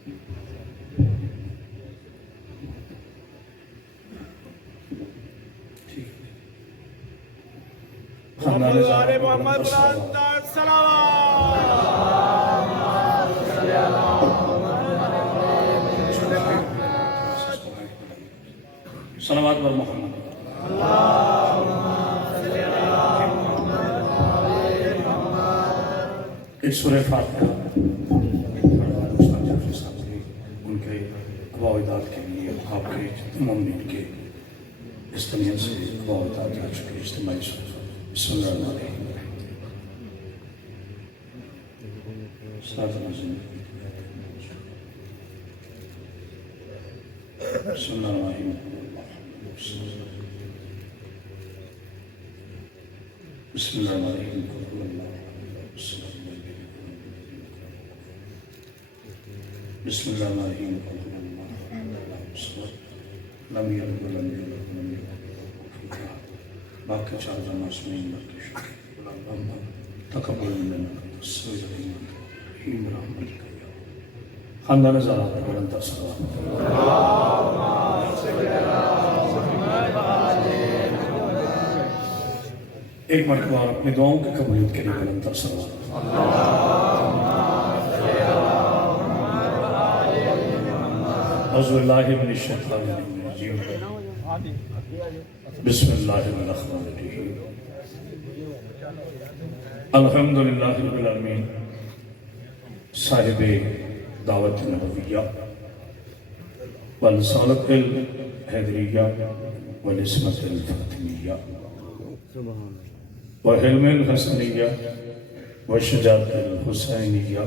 محمد صلوات بر محمد. ایک سورہ فاتحہ ان کے اباء و اجداد کے لیے آپ کے مومنین کے استنیت سے اباء و اجداد جا چکے اجتماعی سورہ. بسم اللہ الرحمن الرحیم. صراط الذین بسم اللہ الرحمن الرحیم. بسم اللہ الرحمن الرحیم. بسم اللہ الرحمن الرحیم. لم یلد ولم یولد ولم یکن له کفوا احد. باقی چار جمع اسمین برکے شکر تقبل منا السوء الایمان رحیم رحمتک یا خاندان زارات بلند صلوات. ایک مرتبہ اپنی دعاؤں کی قبولیت کے لیے بلند صلوات. اعوذ باللہ من الشیطان الرجیم. بسم اللہ الرحمن الرحیم. الحمدللہ رب العالمین صاحب دعوت نبویہ والرسالۃ الحیدریہ والعصمت الفاطمیہ وحلم الحسنیہ وشجاعت الحسینیہ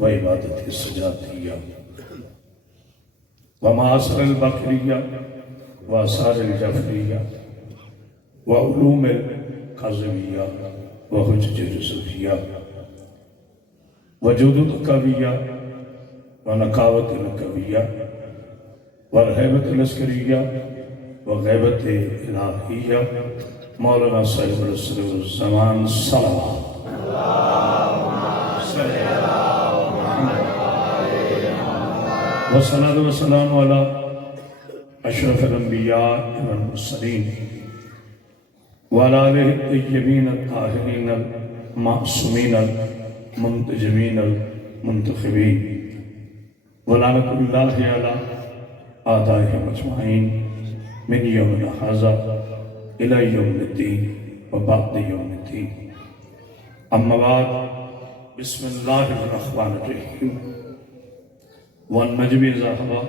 وعبادت السجاتیہ ومعاصر البکریہ وآثار الجعفریہ وعلوم القاظمیہ وحجج الرسولیہ وجود القویہ ونقاوت القویہ ورہیبت العسکریہ وغیبت الہیہ مولانا صاحب رسول الزمان صلوات. والصلاة والسلام على اشرف الانبیاء والمرسلین وعلى آلہ الطیبین الطاہرین المعصومین المنتجبین المنتخبین ولعنۃ اللہ علی اعدائہم اجمعین من یومنا ھذا الی یوم الدین وبعد یوم الدین. اما بعد بسم اللہ الرحمن الرحیم. والنجم اذا هوى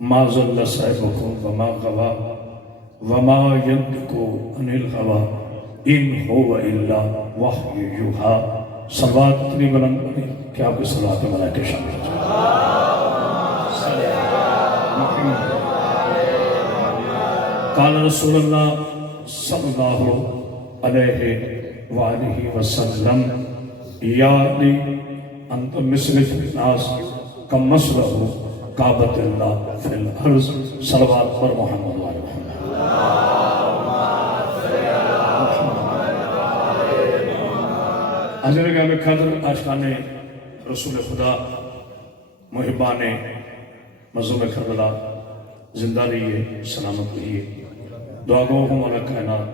ما ضل صاحبكم وما غوى وما ينطق عن الهوى ان هو الا وحی یوحی. صلوات اتنی بلند بنی کہ آپ کی صلوات میں ملائکہ شامل ہو جائیں. قال رسول اللہ صلی اللہ علیہ وآلہ وسلم یا علی انت مثل فی الناس کم مثلہ کعبۃ اللہ فی الارض. صلوات پر محمد وآل محمد. حضرت گرامی قدر عاشقان رسول خدا محبان مظلوم کربلا زندہ رہیے سلامت رہیے. دعا گو ہمارا کائنات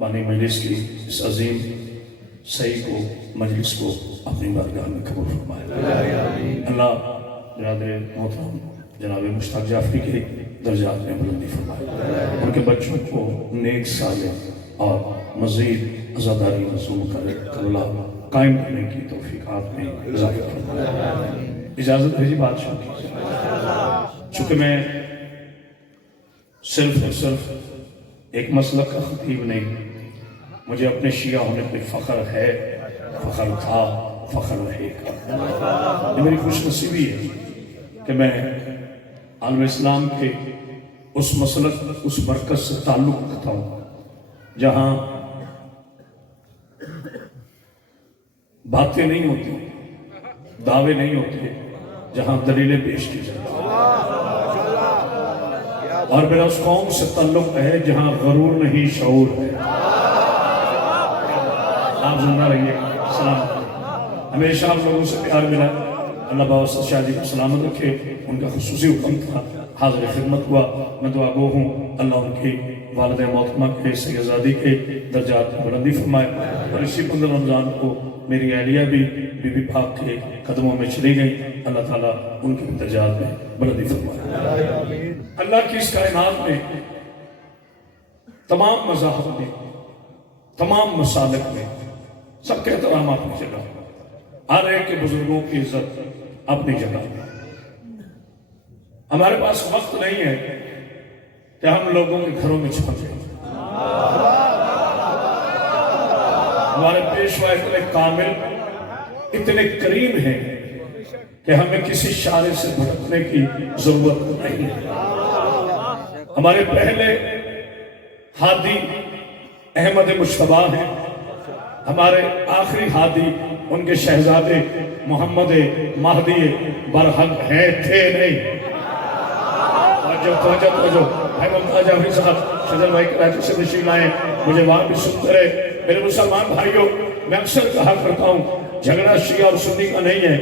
بانی مجلس کی اس عظیم صحیح کو مجلس کو اپنی بارگاہ میں قبول فرمائے. اللہ برادر محترم جناب مشتاق جعفری کے درجات میں بلندی فرمائے. ان کے بچوں کو نیک صالح اور مزید عزاداری رسول کربلا قائم کرنے کی توفیقات میں اضافہ فرمائے. اجازت ہے جی بادشاہ کی. چونکہ میں صرف ایک مسلک کا خطیب نہیں، مجھے اپنے شیعہ ہونے پہ فخر ہے، فخر تھا، فخر رہے گا. یہ میری خوش نصیبی ہے کہ میں عالم اسلام کے اس مسلک اس مرکز سے تعلق رکھتا ہوں جہاں باتیں نہیں ہوتی، دعوے نہیں ہوتے، جہاں دلیلیں پیش کی جاتی. اور میرا اس قوم سے تعلق ہے جہاں غرور نہیں شعور ہے. آپ زندہ رہیے. سلام. ہمیشہ آپ لوگوں سے پیار ملا. اللہ باوسط شاہ جی کو سلامت رکھے، ان کا خصوصی حکم تھا، حاضر خدمت ہوا، میں دعا گو ہوں اللہ ان کی والد محترمہ کے سیدزادی کے درجات میں بلندی فرمائے، اور اسی 15 رمضان کو میری اہلیہ بھی بی بی پاک کے قدموں میں چلی گئی، اللہ تعالیٰ ان کے درجات میں بلندی فرمائے۔ اللہ کی اس کائنات میں تمام مذاہب میں، تمام مسالک میں سب کے احترام اپنی جگہ، ہر ایک کے بزرگوں کی عزت اپنی جگہ۔ ہمارے پاس وقت نہیں ہے کہ ہم لوگوں کے گھروں میں چھپک جائیں۔ ہمارے پیشوا اتنے کامل، اتنے کریم ہیں کہ ہمیں کسی اشارے سے بھٹکنے کی ضرورت نہیں ہے۔ ہمارے پہلے ہادی احمد مجتبیٰ ہیں، ہمارے آخری ہادی ان کے شہزادے محمد مہدی برحق ہیں، تھے نہیں۔ توجہ بھائی ممتاز جعفری صاحب شجر بھائی کراچی سے تشریف لائے، مجھے وہاں بھی سنتے رہے۔ میرے مسلمان بھائیوں، میں اکثر کہا کرتا ہوں جھگڑا شیعہ اور سنی کا نہیں ہے،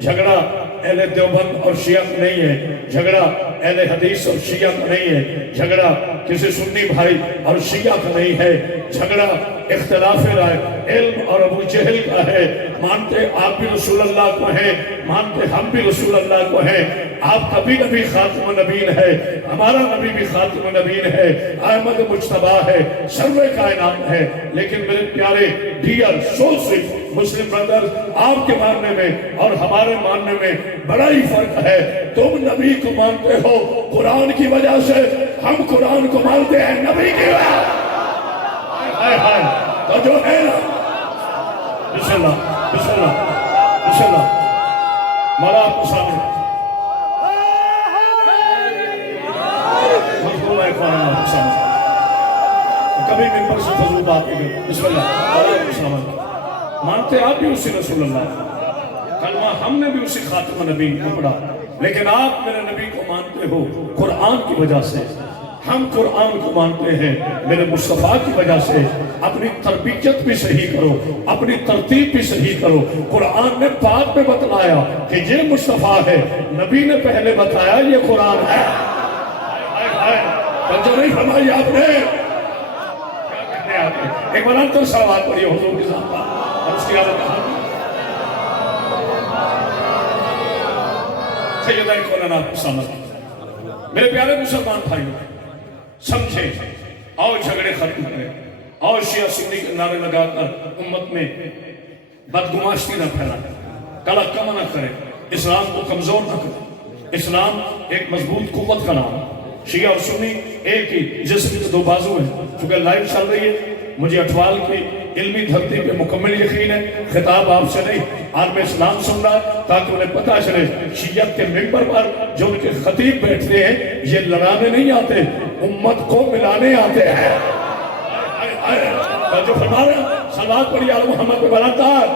جھگڑا اہل دیوبند اور شیعہ کا نہیں ہے، جھگڑا اہل حدیث اور شیعہ کا نہیں ہے، جھگڑا کسی سنی بھائی اور شیعہ کا نہیں ہے، جھگڑا اختلاف رائے علم اور ابو جہل کا ہے۔ مانتے آپ بھی رسول اللہ کو ہیں، مانتے ہم بھی رسول اللہ کو ہیں۔ آپ کا بھی نبی خاتم النبیین ہے، ہمارا نبی بھی خاتم النبیین ہے، احمد مجتبیٰ ہے، سرور کائنات ہے۔ لیکن میرے پیارے ڈیئر سوسری مسلم بردر، آپ کے ماننے میں اور ہمارے ماننے میں بڑا ہی فرق ہے۔ تم نبی کو مانتے ہو قرآن کی وجہ سے، ہم قرآن کو مانتے ہیں نبی کی وجہ سے۔ تو جو ہے نا، بسم اللہ بسم اللہ بسم اللہ، مولا آپ کو سامنے کبھی ممبر سے فضول بات کی گئی، بسم اللہ، مولا آپ کو سامنے مانتے آپ بھی اسی رسول اللہ، کلمہ ہم نے بھی اسی خاتم نبی کو پڑھا، لیکن آپ میرے نبی کو مانتے ہو قرآن کی وجہ سے، ہم قرآن کو مانتے ہیں میرے مصطفیٰ کی وجہ سے۔ اپنی تربیت بھی صحیح کرو، اپنی ترتیب بھی صحیح کرو۔ قرآن نے بعد میں بتلایا کہ یہ مصطفیٰ ہے، نبی نے پہلے بتایا یہ قرآن ہے۔ توجہ نہیں فرمائی آپ نے؟ کیا کہتے ہیں آپ نے؟ ایک بار انتر سوال پڑھیے حضور کے ساتھ اور اس کی عادت کہا سیدہ کونین آپ کو سامنے۔ میرے پیارے مسلمان بھائیوں، سمجھیں، آؤ جھگڑے ختم کریں، آؤ شیعہ سنی کے نعرے لگا کر امت میں بدگماشتی نہ پھیلائیں، کلا کم نہ کریں، اسلام کو کمزور نہ کریں۔ اسلام ایک مضبوط قوت کا نام ہے۔ شیعہ اور سنی ایک ہی جسم کے دو بازو ہیں۔ چونکہ لائیو چل رہی ہے، مجھے اٹھوال کی علمی دھرتی پہ مکمل یقین ہے، خطاب آپ سے نہیں، عالم اسلام سن رہا تاکہ انہیں پتہ چلے شیعت کے ممبر پر جو ان کے خطیب بیٹھتے ہیں یہ لڑانے نہیں آتے، امت کو ملانے آتے ہیں۔ جو فرما رہے ہیں صلوات پڑھی آل محمد پہ بلندار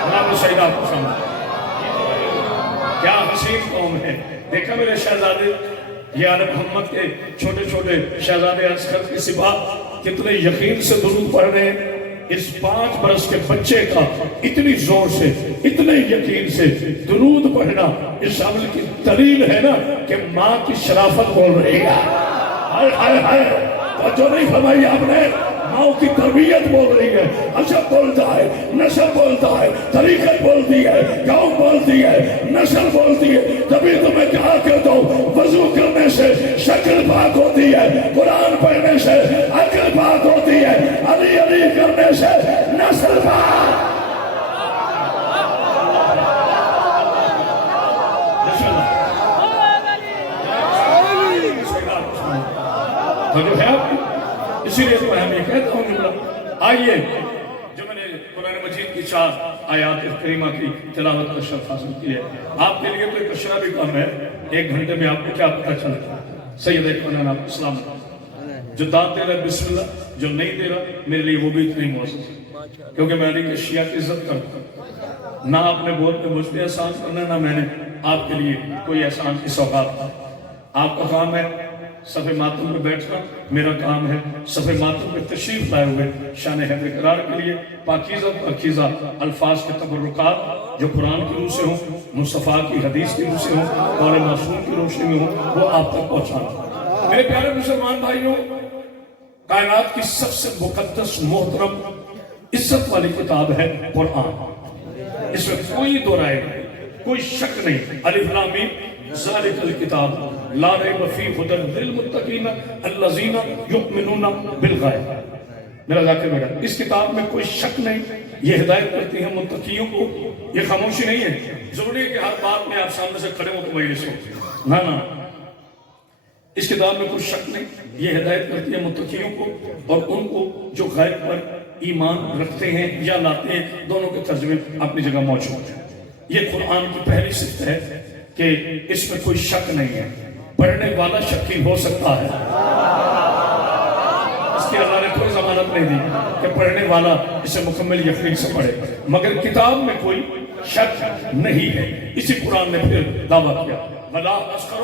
جناب سیدہ کو سامنے۔ کیا حسین قوم ہے، دیکھا میرے شہزادے، یہ آل محمد کے چھوٹے چھوٹے شہزادے اصغر کی سپاہ کتنے یقین سے درود پڑھ رہے ہیں۔ اس 5 برس کے بچے کا اتنی زور سے، اتنے یقین سے درود پڑھنا اس عمل کی دلیل ہے نا کہ ماں کی شرافت بول رہی ہے۔ ہائے ہائے ہائے، جو نہیں فرمائی آپ نے، ماں کی تربیت بول رہی ہے، عجب بولتا ہے، نسل بولتا ہے، طریقت بولتی ہے، گاؤں بولتی ہے، نسل بولتی ہے۔ تبھی تو میں کہا کرتا ہوں وضو کرنے سے شکل پاک ہوتی ہے، قرآن پڑھنے سے عقل پاک ہوتی ہے، علی علی کرنے سے نسل پاک۔ تو جو ہے اسی لیے تو میں یہ کہتا ہوں جملہ، آئیے جو میں نے قرآن مجید کی 4 آیات کریمہ کی تلاوت کا شرف حاصل کی ہے، آپ کے لیے تو ایک اشرا بھی کم ہے، 1 گھنٹے میں آپ کو کیا پتہ چلتا ہے۔ سید کونین آپ اسلام جو داد دے رہا بسم اللہ، جو نہیں دے رہا میرے لیے وہ بھی اتنی موزد، کیونکہ میں علی کے شیعہ کی عزت کرتا ہوں، نہ آپ نے بول کے مجھ پہ احسان کرنا، نہ میں نے آپ کے لیے کوئی احسان کی سوغات۔ آپ کا کام ہے صف ماتم میں بیٹھنا میرا کام ہے. صف ماتم میں تشریف لائے ہوئے شان حیدر اقرار کے لیے پاکیزہ الفاظ کے تبرکات جو قرآن کی روح سے ہوں، مصطفیٰ کی حدیث کی روح سے ہوں، قول معصوم کی روشنی میں ہوں، وہ آپ تک پہنچانا. میرے پیارے مسلمان بھائیوں، کائنات کی سب سے مقدس، محترم، عزت والی کتاب ہے قرآن. اس میں کوئی دو رائے نہیں، کوئی شک نہیں. الف لام میم ذالک الکتاب لا ریب فیہ ھدی للمتقین الذین یؤمنون بالغیب. میرا ذاکر میرا اس کتاب میں کوئی شک نہیں، یہ ہدایت کرتی ہے متقیوں کو. یہ خاموشی نہیں ہے، ضروری ہے کہ ہر بات میں آپ سامنے سے کھڑے ہو تو مجلس ہو، نہ اس کتاب میں کوئی شک نہیں. یہ ہدایت کرتی ہے متقیوں کو اور ان کو جو غیب پر ایمان رکھتے ہیں یا لاتے ہیں. دونوں کے ترجمے اپنی جگہ موجود ہیں. یہ قرآن کی پہلی صفت ہے کہ اس میں کوئی شک نہیں ہے. پڑھنے والا شکی ہو سکتا ہے، اس کی اللہ نے کوئی ضمانت نہیں دی کہ پڑھنے والا اسے مکمل یقین سے پڑھے، مگر کتاب میں کوئی شک نہیں ہے. اسی قرآن نے پھر دعویٰ کیا وَلَا أَصْغَرُ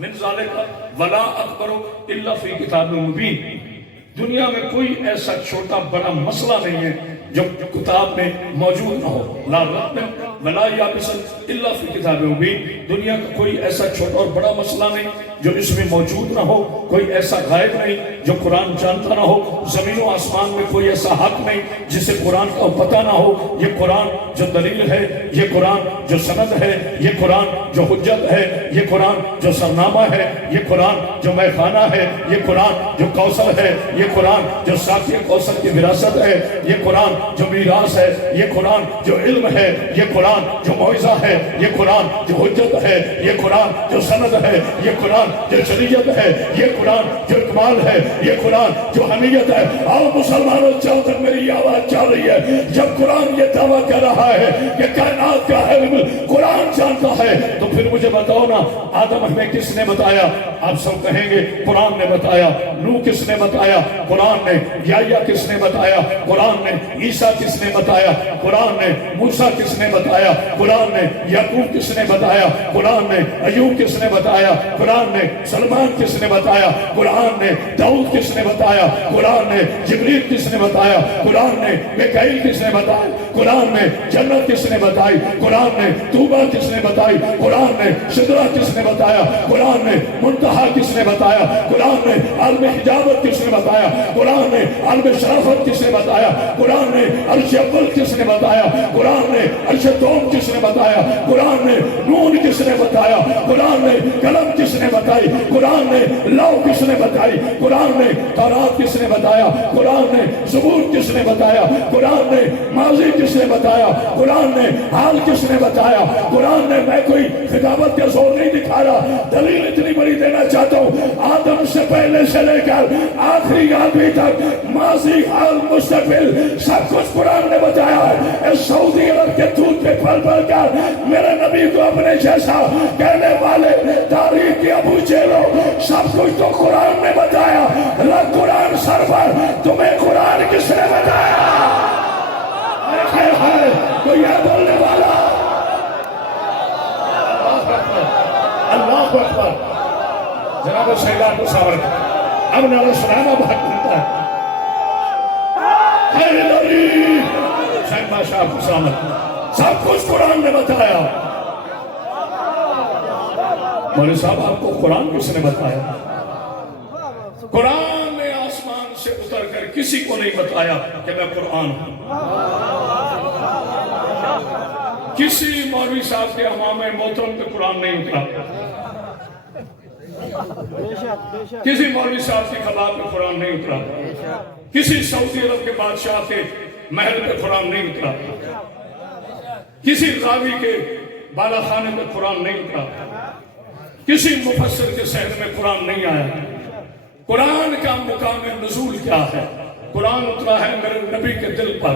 مِنْ ذَلِكَ وَلَا أَكْبَرُ إِلَّا فِي كِتَابٍ مُبِينٍ. دنیا میں کوئی ایسا چھوٹا بڑا مسئلہ نہیں ہے جو کتاب میں موجود نہ ہو. لا رطب ولا یابس الا فی کتاب مبین. دنیا کا کوئی ایسا چھوٹا اور بڑا مسئلہ نہیں جو اس میں موجود نہ ہو. کوئی ایسا غائب نہیں جو قرآن جانتا نہ ہو. زمین و آسمان میں کوئی ایسا حق نہیں جسے قرآن کا پتہ نہ ہو. یہ قرآن جو دلیل ہے، یہ قرآن جو سند ہے، یہ قرآن جو حجت ہے، یہ قرآن جو سرنامہ ہے، یہ قرآن جو میخانہ ہے، یہ قرآن جو کوثر ہے، یہ قرآن جو ساقی کوثر کی وراثت ہے، یہ قرآن جو میراث ہے، یہ قرآن جو علم ہے، یہ قرآن جو موعظہ ہے، یہ قرآن جو حجت ہے، یہ قرآن جو سند ہے، یہ قرآن جو شریعت ہے، یہ قرآن جو اکمال ہے، یہ قرآن جو حمیت ہے. آؤ مسلمانوں، جب تک میری آواز چل رہی ہے، جب قرآن یہ دعویٰ کر رہا ہے کہ کائنات کا علم قرآن جانتا ہے، تو پھر مجھے بتاؤ نا، آدم ہمیں کس نے بتایا؟ آپ سب کہیں گے قرآن نے بتایا. نوح کس نے بتایا؟ قرآن نے. یحییٰ کس نے بتایا؟ قرآن نے. عیسیٰ کس نے بتایا؟ قرآن نے. موسیٰ کس نے بتایا؟ قرآن نے. یعقوب کس نے بتایا؟ قرآن نے. ایوب کس نے بتایا؟ قرآن نے. سلمان کس نے بتایا؟ قرآن نے. داؤد کس نے بتایا؟ قرآن نے. جبریل کس نے بتایا؟ قرآن نے. میکائیل کس نے بتایا؟ قرآن نے. جنت کس نے بتائی؟ قرآن نے. توبہ کس نے بتائی؟ قرآن نے. سدرہ کس نے بتایا؟ قرآن نے. منتہا کس نے بتایا؟ قرآن نے. عالم حجابت کس نے بتایا؟ قرآن نے. عالم شرافت کس نے بتایا؟ قرآن نے. عرش اول کس نے بتایا؟ قرآن نے. عرش دوم کس نے بتایا؟ قرآن نے. نون کس نے بتایا؟ قرآن نے. قلم کس نے بتائی؟ قرآن نے. لو کس نے بتائی؟ قرآن نے. تورات کس نے بتایا؟ قرآن نے. زبور کس نے بتایا؟ قرآن نے. ماضی کس نے بتایا؟ قرآن نے. حال کس نے بتایا؟ قرآن نے. میں کوئی خطابت کا زور نہیں دکھا رہا، دلیل اتنی بڑی دینا چاہتا ہوں. آدم سے پہلے سے لے کر آخری آدمی تک ماضی، حال، مستقبل سب کچھ قرآن نے بتایا ہے. سعودی عرب کے دودھ پہ پھل پھل کر میرے نبی کو اپنے جیسا کہنے والے تاریخ کے ابو جیلو سب کچھ تو قرآن نے بتایا. قرآن سرور، تمہیں قرآن کس نے بتایا؟ کوئی ہے بولنے والا؟ اللہ اکبر. جناب سیدان کو ساور اب نہ سنانا بہت ملتا ہے. سب کچھ قرآن نے بتایا. مولوی صاحب آپ کو قرآن کس نے بتایا؟ قرآن نے آسمان سے اتر کر کسی کو نہیں بتایا کہ میں قرآن ہوں. کسی مولوی صاحب کے امام محترم پہ قرآن نہیں اترا. کسی مولوی صاحب کی کباب پہ قرآن نہیں اترا. کسی سعودی عرب کے بادشاہ کے محل پہ قرآن نہیں اترا. کسی راوی کے بالا خانے پہ قرآن نہیں اترا. کسی مفسر کے صحن میں قرآن نہیں آیا. قرآن کا مقام نزول کیا ہے؟ قرآن اترا ہے میرے نبی کے دل پر.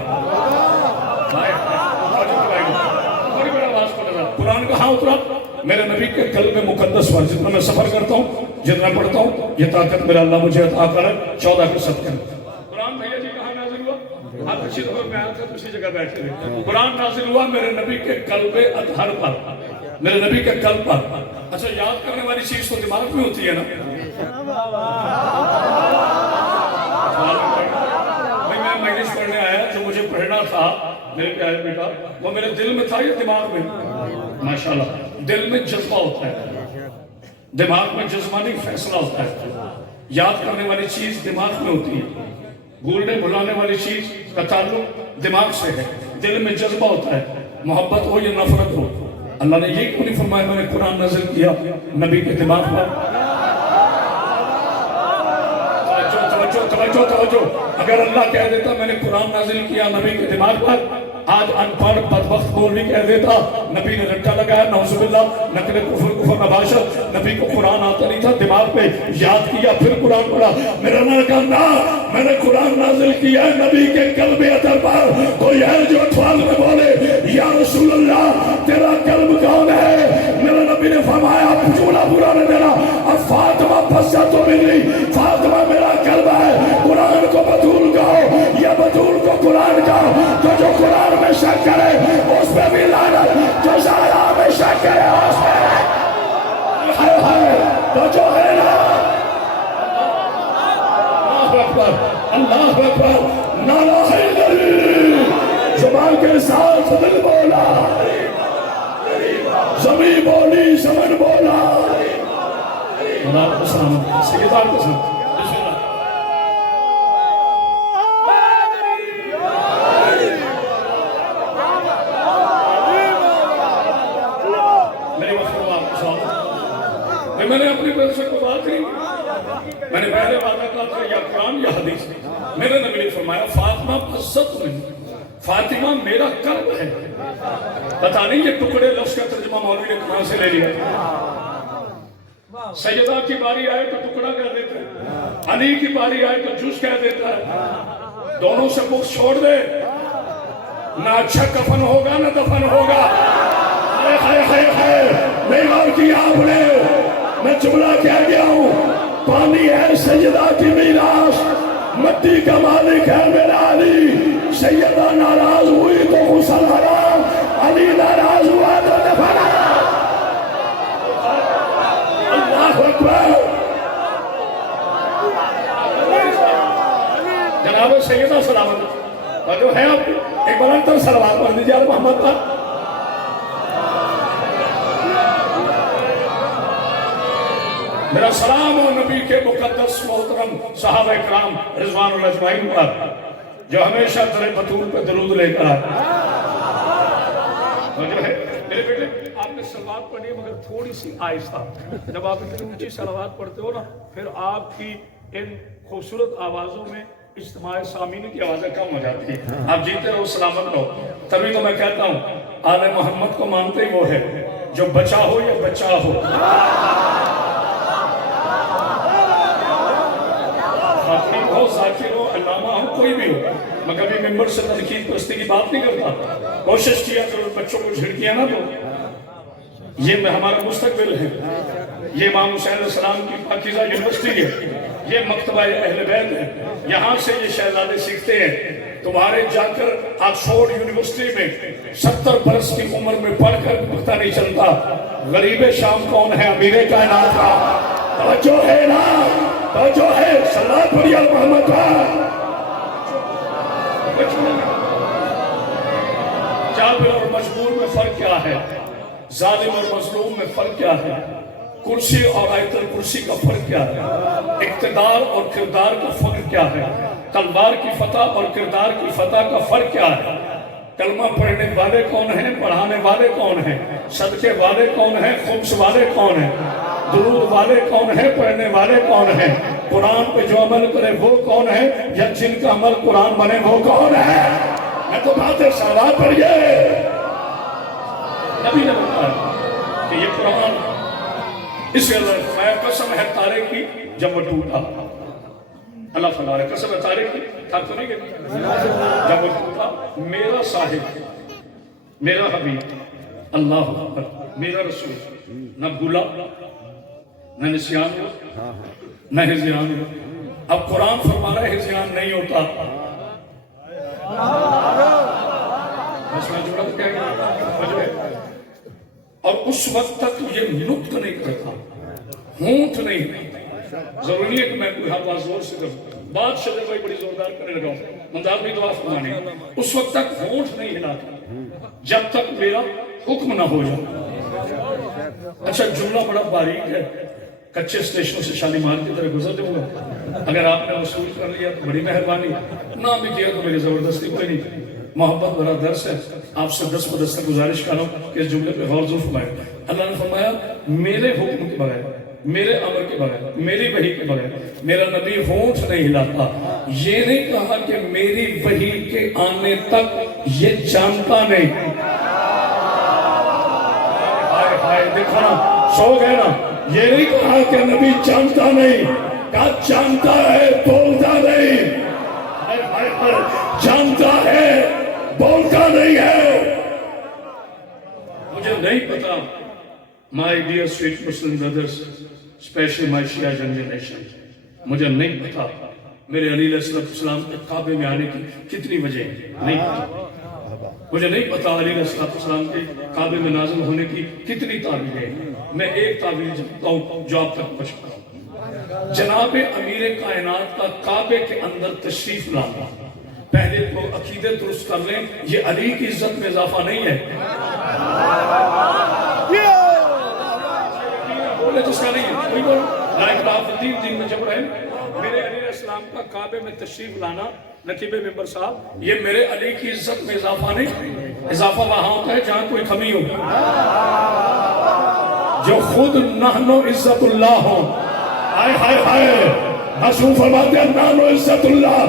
قرآن کہاں اترا؟ میرے نبی کے قلب مقدس پر. جتنا میں سفر کرتا ہوں، جتنا پڑھتا ہوں، یہ طاقت میرا اللہ مجھے عطا کرے 14 کے صدقے. قرآن بھیا جی کہاں نازل ہوا؟ آپ اچھی دفعہ میں آتا اسی جگہ بیٹھے ہوئے. قرآن نازل ہوا میرے نبی کے قلب اطہر پر، میرے نبی کے قلب پر. اچھا، یاد کرنے والی چیز تو دماغ میں ہوتی ہے نا. بھائی میں مجلس پڑھنے آیا، جو مجھے پڑھنا تھا میرے پیارے بیٹا، وہ میرے دل میں تھا یا دماغ میں؟ ماشاءاللہ، دل میں جذبہ ہوتا ہے، دماغ میں جذبانی فیصلہ ہوتا ہے۔ یاد کرنے والی چیز دماغ میں ہوتی ہے، بھولنے بھلانے والی چیز کا تعلق دماغ سے ہے، دل میں جذبہ ہوتا ہے، محبت ہو یا نفرت ہو۔ اللہ نے یہ کیوں نہیں فرمایا میں نے قرآن نازل کیا نبی کے دماغ پر؟ توجہ، اگر اللہ کہہ دیتا میں نے قرآن نازل کیا نبی کے دماغ پر، آج ان پڑھ بدبخت مولوی کہہ دیتا نبی نے رٹا لگایا، نعوذ باللہ، نقل کفر نباشت، نبی کو قرآن آتا نہیں تھا، دماغ پہ یاد کیا پھر قرآن پڑھا۔ میرا نے کہا نا، میں نے قرآن نازل کیا ہے نبی کے قلب اطہر پر۔ کوئی ہے جو اٹھوال میں بولے یا رسول اللہ تیرا قلب کون ہے؟ میرا نبی نے فرمایا چولا برا نہ دینا، اب فاطمہ پھنسا تو ملی، فاطمہ میرا قلب ہے۔ قرآن کو بطول کہو یا بطول کو قرآن کہو، تو جو قرآن میں شک کرے اس پہ بھی لعنت، جو ظاہرہ میں شک کرے اس پہ تو جو ہے نا، اللہ اکبر، اللہ اکبر، نعرہ حیدری، زبان کے ساتھ دل بولا، زمین بولی زمن بولا۔ اللہ کو سلام، سیدان کو سلام۔ میں نے اپنی بات سے کو بات نہیں، میں نے پہلے وعدہ کہا تھا یا قرآن یا حدیث۔ میرے نبی نے فرمایا فاطمہ عزت نہیں، فاطمہ میرا قلب ہے۔ پتہ نہیں یہ ٹکڑے لفظ کا ترجمہ مولوی نے کہاں سے لے لیا۔ سیدہ کی باری آئے تو ٹکڑا کہہ دیتا ہے، علی کی باری آئے تو جز کہہ دیتا ہے۔ دونوں سے بغض چھوڑ دے، نہ اچھا کفن ہوگا نہ دفن ہوگا۔ نہیں اور کیا آپ نے، میں جملہ کہہ گیا ہوں، پانی ہے سیدہ کی میراث، مٹی کا مالک ہے میرا علی۔ سیدہ ناراض ہوئی تو غسل حرام، علی ناراض ہوا تو دفن حرام۔ اللہ اکبر۔ جناب سیدہ سلامت اور جو ہے آپ ایک بلند تر صلوات پڑھ دیجیے محمد پر۔ میرا سلام ہو نبی کے مقدس محترم صحابہ اکرام رضوان اللہ اجمعین پر، جو ہمیشہ در بطول پہ درود لے کر آئے۔ جو ہے میرے بیٹے، آپ نے صلوات پڑھی ہے مگر تھوڑی سی آہستہ۔ جب آپ اتنی اونچی صلوات پڑھتے ہو نا، پھر آپ کی ان خوبصورت آوازوں میں اجتماع سامعین کی آوازیں کم ہو جاتی ہیں۔ آپ جیتے رہو، سلامت رہو۔ تبھی تو میں کہتا ہوں آل محمد کو مانتے ہی وہ ہے جو بچا ہو یا بچا ہو، خاتم ہو، ذاکر ہو، علامہ ہو، کوئی بھی ہو۔ میں کبھی ممبر سے تنقید پرستی کی بات نہیں کرتا، کوشش کیا کرو بچوں کو جھڑکیاں نہ دو۔ یہ ہمارا مستقبل ہے، یہ امام حسین علیہ السلام کی پاکیزہ یونیورسٹی ہے، یہ مکتبہ اہل بیت ہے، یہاں سے یہ شہزادے سیکھتے ہیں۔ تمہارے جا کر آکسفورڈ یونیورسٹی میں 70 برس کی عمر میں پڑھ کر پتہ نہیں چلتا غریب شام کون ہے، امیر کائنات کا۔ توجہ ہے نا، توجہ ہے، صلوات پڑھیے محمد پر۔ جابر اور مجبور میں فرق کیا ہے؟ ظالم اور مظلوم میں فرق کیا ہے؟ کرسی اور آیت الکرسی کا فرق کیا ہے؟ اقتدار اور کردار کا فرق کیا ہے؟ تلوار کی فتح اور کردار کی فتح کا فرق کیا ہے؟ کلمہ پڑھنے والے کون ہیں، پڑھانے والے کون ہیں، صدقے والے کون ہیں، خمس والے کون ہیں، درود والے کون ہیں، پڑھنے والے کون ہیں، قرآن پہ جو عمل کرے وہ کون ہے، یا جن کا عمل قرآن بنے وہ کون ہے؟ میں تو باتیں صلوات پڑھیے۔ نبی نے بتایا کہ یہ قرآن، اس کے اندر فرمایا قسم ہے تارے کی جب وہ ٹوٹا۔ اللہ فرما رہے قسم ہے تارے کی، تھا تو نہیں کہ جب وہ ٹوٹا، میرا صاحب، میرا حبیب، اللہ اکبر، میرا رسول نہ بھولا نہ نسیان ہوا نہ ہزیان ہوا۔ اب قرآن فرما رہا ہے ہزیان نہیں ہوتا۔ بس میں جملہ تو کہہ گیا، اور اس وقت تک یہ نطق نہیں کرتا، ہونٹ نہیں ضروری نہیں ہے کہ میں کوئی ہر بات زور سے کروں. بات شجر بھائی بڑی زوردار کرنے لگا ہوں. مندار بھی دعا فرمانے اس وقت تک ہونٹ نہیں ہلاتا جب تک میرا حکم نہ ہو جائے. اچھا جملہ بڑا باریک ہے. کچے اسٹیشنوں سے شالیمار کی طرح گزر جاؤں گا. اگر آپ نے وصول کر لیا تو بڑی مہربانی, نہ بھی کیا تو میری زبردستی کوئی نہیں. محبت بڑا درس ہے. آپ سے دس بدستہ گزارش کر رہا ہوں کہ اس جملے پہ غور ضرور فرمائیں. اللہ نے فرمایا میرے حکم کے بغیر, میرے امر کے بغیر, میری وحی کے بغیر میرا نبی ہونٹ نہیں ہلاتا. یہ نہیں کہا کہ میری وحی کے آنے تک یہ جانتا نہیں. ہائے ہائے دیکھو نا, شوق ہے نا. یہ نہیں کہا کہ نبی جانتا نہیں, کہا جانتا ہے بولتا نہیں. ہائے ہائے ہائے, جانتا ہے بولتا نہیں ہے. مجھے نہیں پتا my dear sweet Muslim brothers, especially my Shia young generation, مجھے نہیں پتا میرے علی علیہ السلام کے کعبے میں آنے کی کتنی وجہ ہیں. نہیں پتا. مجھے نہیں پتا علی علیہ السلام کے کعبے میں نازل ہونے کی کتنی تعبیریں ہیں. میں ایک تعبیر جانتا ہوں جو آپ تک پہنچ پا ہوں. جناب امیر کائنات کا کعبے کے اندر تشریف لانا, پہلے تو عقیدے درست کر لیں, یہ علی کی عزت میں اضافہ نہیں ہے. بولے جس کا نہیں ہے کوئی بولو. لائک آپ دین میں جب رہے میرے علی علیہ السلام کا کعبے میں تشریف لانا, نتیب ممبر صاحب, یہ میرے علی کی عزت میں اضافہ نہیں. اضافہ وہاں ہوتا ہے جہاں کوئی کمی ہو, جو خود نحنو عزت اللہ ہو. ہائے ہائے ہائے, حسون فرماتے ہیں نحنو عزت اللہ,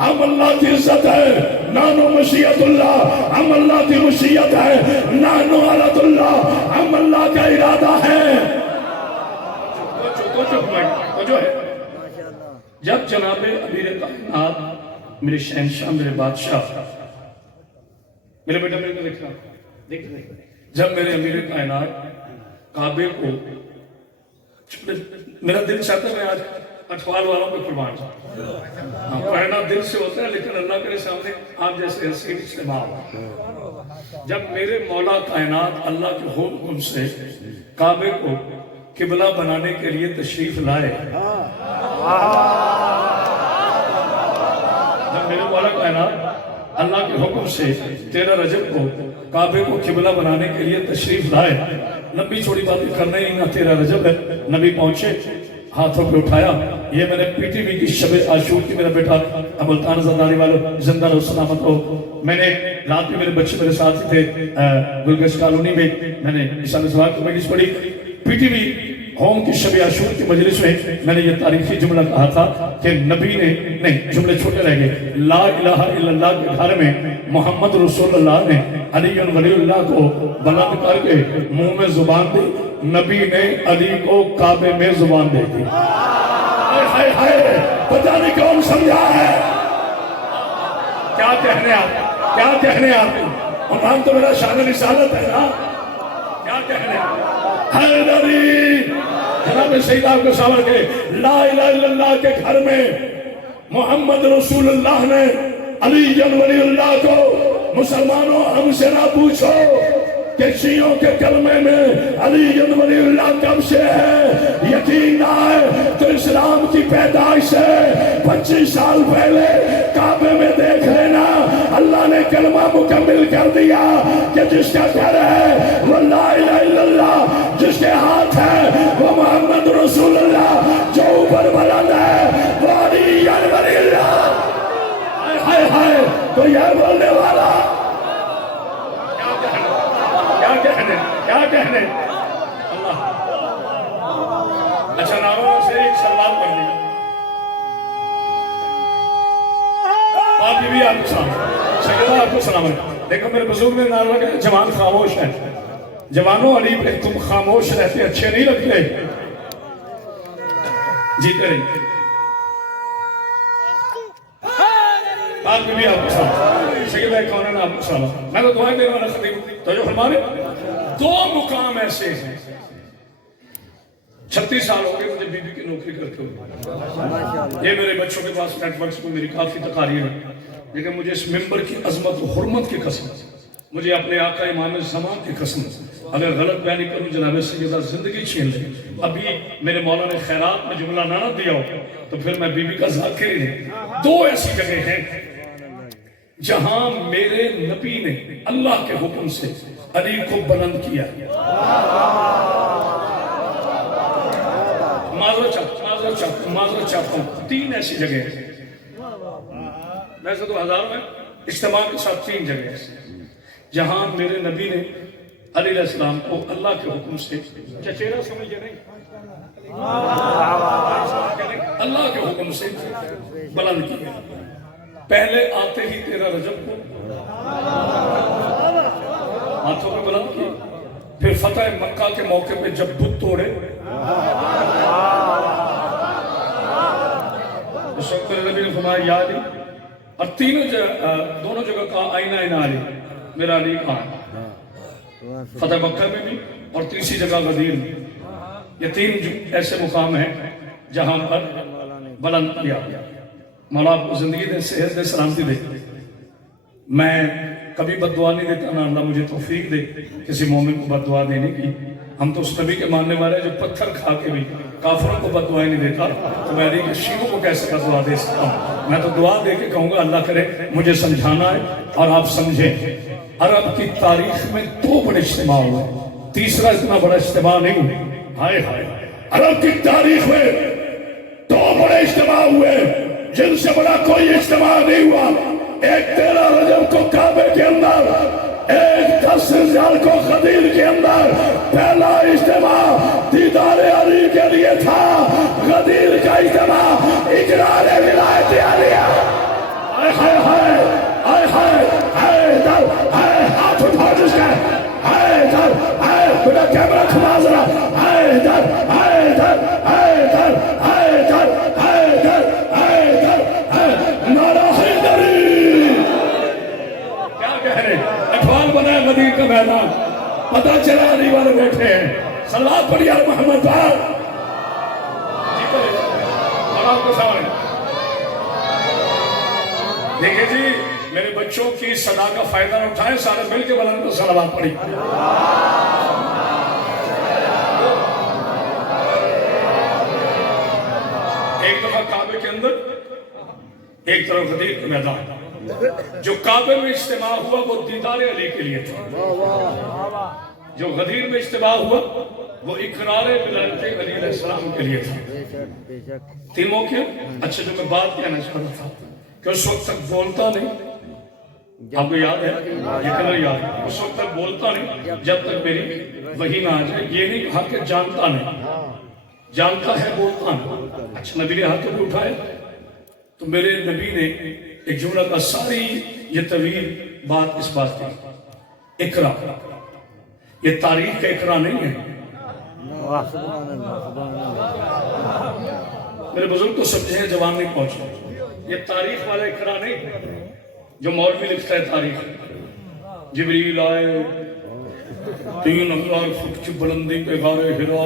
ہم اللہ کی عزت ہے. نانو مشیت اللہ, ہم اللہ کی مشیت ہے. نانو عرض اللہ, ہم اللہ کا ارادہ ہے. جو ہے جب جناب امیر کائنات, میرے شہنشاہ, میرے بادشاہ, میرے بیٹا میرے کو دیکھ رہا, جب میرے امیر کائنات کعبے کو, میرا دل چاہتا ہے میں آج اٹھوال والوں پہ قربان جاؤں. پڑھنا دل سے ہوتا ہے لیکن اللہ کے سامنے آپ جیسے حسین استعمال. جب میرے مولا کائنات اللہ کے حکم سے کعبے کو قبلہ بنانے کے لیے تشریف لائے, جب میرے مولا کائنات اللہ کے حکم سے 13 رجب کو کعبے کو قبلہ بنانے کے لیے تشریف لائے, لمبی چھوڑی باتیں کرنا ہی نہ 13 رجب ہے. نبی پہنچے, ہاتھوں پہ اٹھایا. یہ میں نے پی ٹی وی کی شب عاشور کی, میرا بیٹا ملتان زنداری والوں زندہ رہو سلامت ہو. میں نے رات میں میرے بچے میرے ساتھ تھے گلگش کالونی میں نے نشان سوال کی مجلس پڑھی. پی ٹی وی ہوم کی شب عاشور کی مجلس میں میں نے یہ تاریخی جملہ کہا تھا کہ نبی نے, نہیں جملے چھوٹے رہ گئے, لا الہ الا اللہ کے گھر میں محمد رسول اللہ نے علی ولی اللہ کو بلند کر کے منہ میں زبان دی. نبی نے علی کو کعبے میں زبان دے دی. ہائے ہائے, پتہ نہیں کون سمجھا ہے. کیا کہنے آپ, کیا کہنے آپ, عنوان تو میرا شان رسالت ہے نا. کیا کہنے حیدری, جناب سید آپ کو سوال کے لا الہ الا اللہ کے گھر میں محمد رسول اللہ نے علی ولی اللہ کو, مسلمانوں ہم سے نہ پوچھو کہ شیعوں کے کلمے میں علی ولی اللہ کب سے ہے, یقین نہ ہے تو اسلام کی پیدائش سے 25 سال پہلے کعبے میں دیکھ لینا. اللہ نے کلمہ مکمل کر دیا کہ جس کا گھر ہے وہ لا الہ الا اللہ, جس کے ہاتھ ہے وہ محمد رسول اللہ, جو اوپر بلند ہے وہ علی ولی اللہ. ہائے ہائے, تو یہ بولنے والا کیا کہنے اللہ. اچھا ناموں سے ایک سلام کر دیا. باقی بھی آپ کو سلام, سیدہ آپ کو سلام. دیکھو میرے بزرگ نے نعرہ لگا جوان خاموش ہے. جوانوں علی پہ تم خاموش رہتے اچھے نہیں لگتے, جیتے رہیے. باقی بھی آپ کو سلام, سیدہ کونین آپ کو سلام. میں تو دعائیں دینے والا خطیب تو جو ہمارے 2 مقام ایسے ہیں. 36 سال ہو گئے مجھے بی بی کی نوکری کرتے ہوئے. یہ میرے بچوں کے پاس نیٹ ورکس میں میری کافی تقاریر ہے, لیکن مجھے اس ممبر کی عظمت و حرمت کی قسم, مجھے اپنے آقا امام زمان کی قسم, اگر غلط بیانی کروں جناب سیدہ زندگی چھین لے. ابھی میرے مولا نے خیرات میں جملہ نہ دیا ہو تو پھر میں بی بی کا ذاکر ہی نہیں. دو ایسی جگہ ہیں جہاں میرے نبی نے اللہ کے حکم سے علی کو بلند کیا. معذرت چاہتا ہوں, 3 ایسی جگہ ہیں. ویسے تو ہزاروں میں, اجتماع کے ساتھ 3 جگہ ہیں جہاں میرے نبی نے علی علیہ السلام کو اللہ کے حکم سے چچیرا سمجھے نہیں, اللہ کے حکم سے بلند کیا. پہلے آتے ہی 13 رجب کو ہاتھوں میں بلند کیا. پھر فتح مکہ کے موقع پہ جب بت توڑے اس وقت نبی نے فرمایا یا علی, اور دونوں جگہ کہا آئینہ آئینہ علی, میرا علی کہاں, فتح مکہ میں بھی اور تیسری جگہ غدیر میں. یہ 3 ایسے مقام ہیں جہاں پر بلند کیا. مولا آپ کو زندگی دے, صحت دے, سلامتی دے. میں کبھی بد دعا نہیں دیتا, نہ اللہ مجھے توفیق دے کسی مومن کو بد دعا دینے کی. ہم تو اس نبی کے ماننے والے جو پتھر کھا کے بھی کافروں کو بد دعائیں نہیں دیتا, تو میں علی کے شیعوں کو کیسے بد دعا دے سکتا ہوں. میں تو دعا دے کے کہوں گا اللہ کرے مجھے سمجھانا ہے اور آپ سمجھیں. عرب کی تاریخ میں 2 بڑے اجتماع ہوئے, تیسرا اتنا بڑا اجتماع نہیں ہوئے. ہائے ہائے, عرب کی تاریخ میں 2 بڑے اجتماع ہوئے جن سے بڑا کوئی اجتماع نہیں ہوا. ایک 13 رجب کو کعبے کے اندر, ایک 10 ذیال کو غدیر کے اندر. پہلا اجتماع دیدار علی کے لیے تھا, غدیر کا اجتماع اقرار ولایت علیہ. ہائے ہائے ہائے ہائے ہائے ہائے در ہائے, ہاتھ اٹھا جس کا ہائے در ہائے, بڑا کیمرہ کھما ذرا, ہائے در ہائے در ہائے در ہائے در ہائے در ہائے در ہائے, نعرہ حیدری. کیا کہہ رہے اٹھوال بنا ہے غدیر کا میدان, پتہ چلا علی والے بیٹھے ہیں. صلوات پڑھی یار محمد پاک. جی کرے اور آپ کو سامنے دیکھیں جی, میرے بچوں کی صدا کا فائدہ نہ اٹھائیں, سارے مل کے بلند کو صلوات پڑھی. ایک دفعہ کعبے کے اندر, ایک طرف غدیر کا میدان. جو کعبے میں اجتماع ہوا وہ دیدار علی کے لیے تھا, جو غدیر میں اجتماع ہوا وہ اقرار ولایت علی علیہ السلام کے لیے تھا. 3 موقع. اچھا, جو میں بات کہنا چاہتا تھا کہ اس وقت تک بولتا نہیں, آپ کو یاد ہے, یہ کلر یاد ہے, اس وقت تک بولتا نہیں جب تک میری وحی نہ آ جائے. یہ نہیں کہا کہ جانتا نہیں, جانتا ہے بولتا نہیں. اچھا, نبی نے ہاتھوں کو اٹھائے تو میرے نبی نے ایک جملہ کا, ساری یہ طویل بات اس بات کی, اقرا. یہ تاریخ کا اقرا نہیں ہے. میرے بزرگ تو سمجھے ہیں, جوان نہیں پہنچے. یہ تاریخ والا اقرا نہیں جو مولوی لکھتا ہے تاریخ. جبریل آئے 3000 فٹ کی بلندی پہ غار ہرا,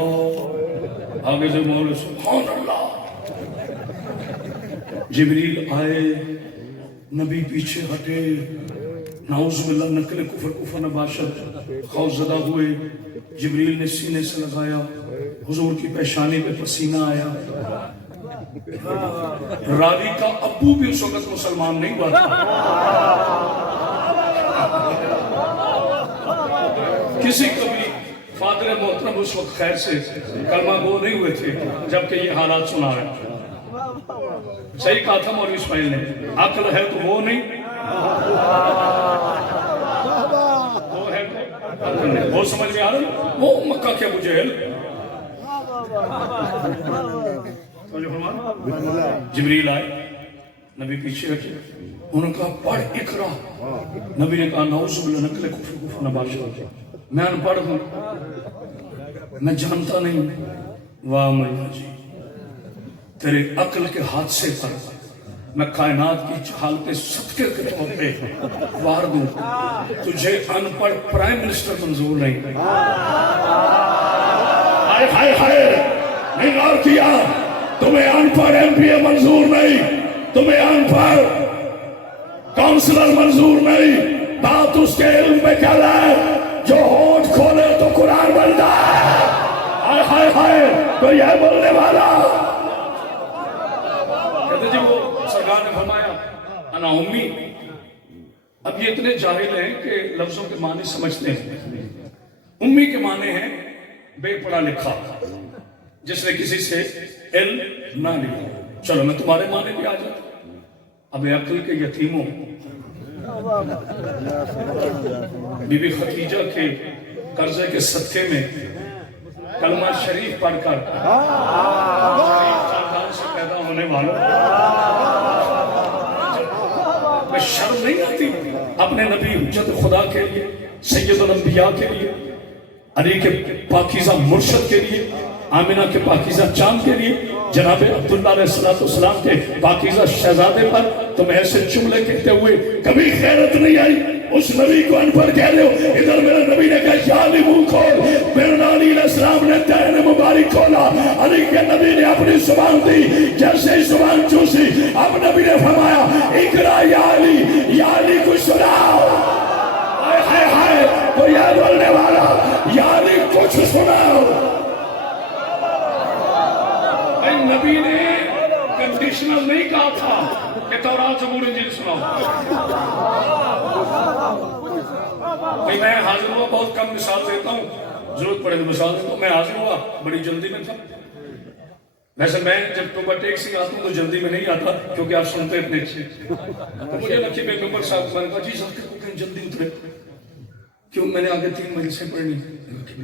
آگے سے مولوی سبحان اللہ. جبریل آئے, نبی پیچھے ہٹے, نعوذ باللہ نقل کفر نباشت, خوف زدہ ہوئے. جبریل نے سینے سے لگایا, حضور کی پیشانی پہ پسینہ آیا. راوی کا ابو بھی اس وقت مسلمان نہیں ہوا تھا. کسی کبھی فادر محترم اس وقت خیر سے کلمہ گو نہیں ہوئے تھے جبکہ یہ حالات سنا رہے ہیں. صحیح کہا تھا مولوی اسماعیل نے, عقل ہے تو وہ نہیں, وہ ہے تو وہ سمجھ میں آ رہا, وہ مکہ کے ابو جہل. جبریل آئے, نبی پیچھے رکھے, انہوں نے کہا پڑھ اقرا. نبی نے کہا نعوذ باللہ نقل کفر نباشت, میں ان پڑھ ہوں, میں جانتا نہیں. واہ مولا جی, تیرے عقل کے حادثے پر میں کائنات کی جہالتیں صدقے کے طور پہ وار دوں. تجھے ان پڑھ پرائم منسٹر منظور نہیں. ہائے ہائے ہائے, نہیں غور کیا, تمہیں ان پڑھ ایم پی اے منظور نہیں, تمہیں ان پڑھ کونسلر منظور نہیں. بات اس کے علم میں کیا ہے جو ہونٹ کھولے تو کوئی ہے بولنے والا؟ کہتے جی وہ سرکار نے فرمایا انا امی. اب یہ اتنے جاہل ہیں کہ لفظوں کے معنی سمجھتے ہیں. امی کے معنی ہیں بے پڑھا لکھا، جس نے کسی سے علم نہ لیا. چلو میں تمہارے معنی بھی آ جاتا. اب عقل کے یتیموں، بی بی خدیجہ کے قرضے کے صدقے میں کلمہ شریف پڑھ کر شریف خاندان سے پیدا ہونے والوں میں شرم نہیں آتی اپنے نبی حجت خدا کے لیے، سید الانبیاء کے لیے، علی کے پاکیزہ مرشد کے لیے، آمینہ کے پاکیزہ چاند کے لیے، جناب عبداللہ علیہ السلام کے پاکیزہ شہزادے پر تم ایسے جملے کہتے ہوئے کبھی خیرت نہیں آئی؟ اس نبی کو ان پڑھ کہہ رہے ہو. ادھر میرے نبی نے کہا یا علی منہ کھول. میرے علی علیہ السلام نے دہن مبارک کھولا، علی کے نبی نے اپنی زبان دی، جیسے ہی زبان چوسی اب نبی نے فرمایا اقرا یا علی کو سناؤ. ہائے ہائے ہائے، کوئی ہے بولنے والا؟ یا علی کچھ سناؤ. نبی نے کنڈیشنل نہیں کہا تھا کہ تورات زبور انجیل سناؤ. میں حاضر ہوا، بہت کم مثال دیتا ہوں، ضرورت پڑے تو مثال دیتا ہوں. میں حاضر ہوا، بڑی جلدی میں تھا. ویسے میں جب پیپر ٹیک سے آتا ہوں تو جلدی میں نہیں آتا، کیونکہ آپ سنتے اتنے اچھے. مجھے لکھی میں پیپر صاحب میں نے کہا جی سب کو جلدی اترے، کیوں میں نے آگے 3 مجلسیں پڑھنی.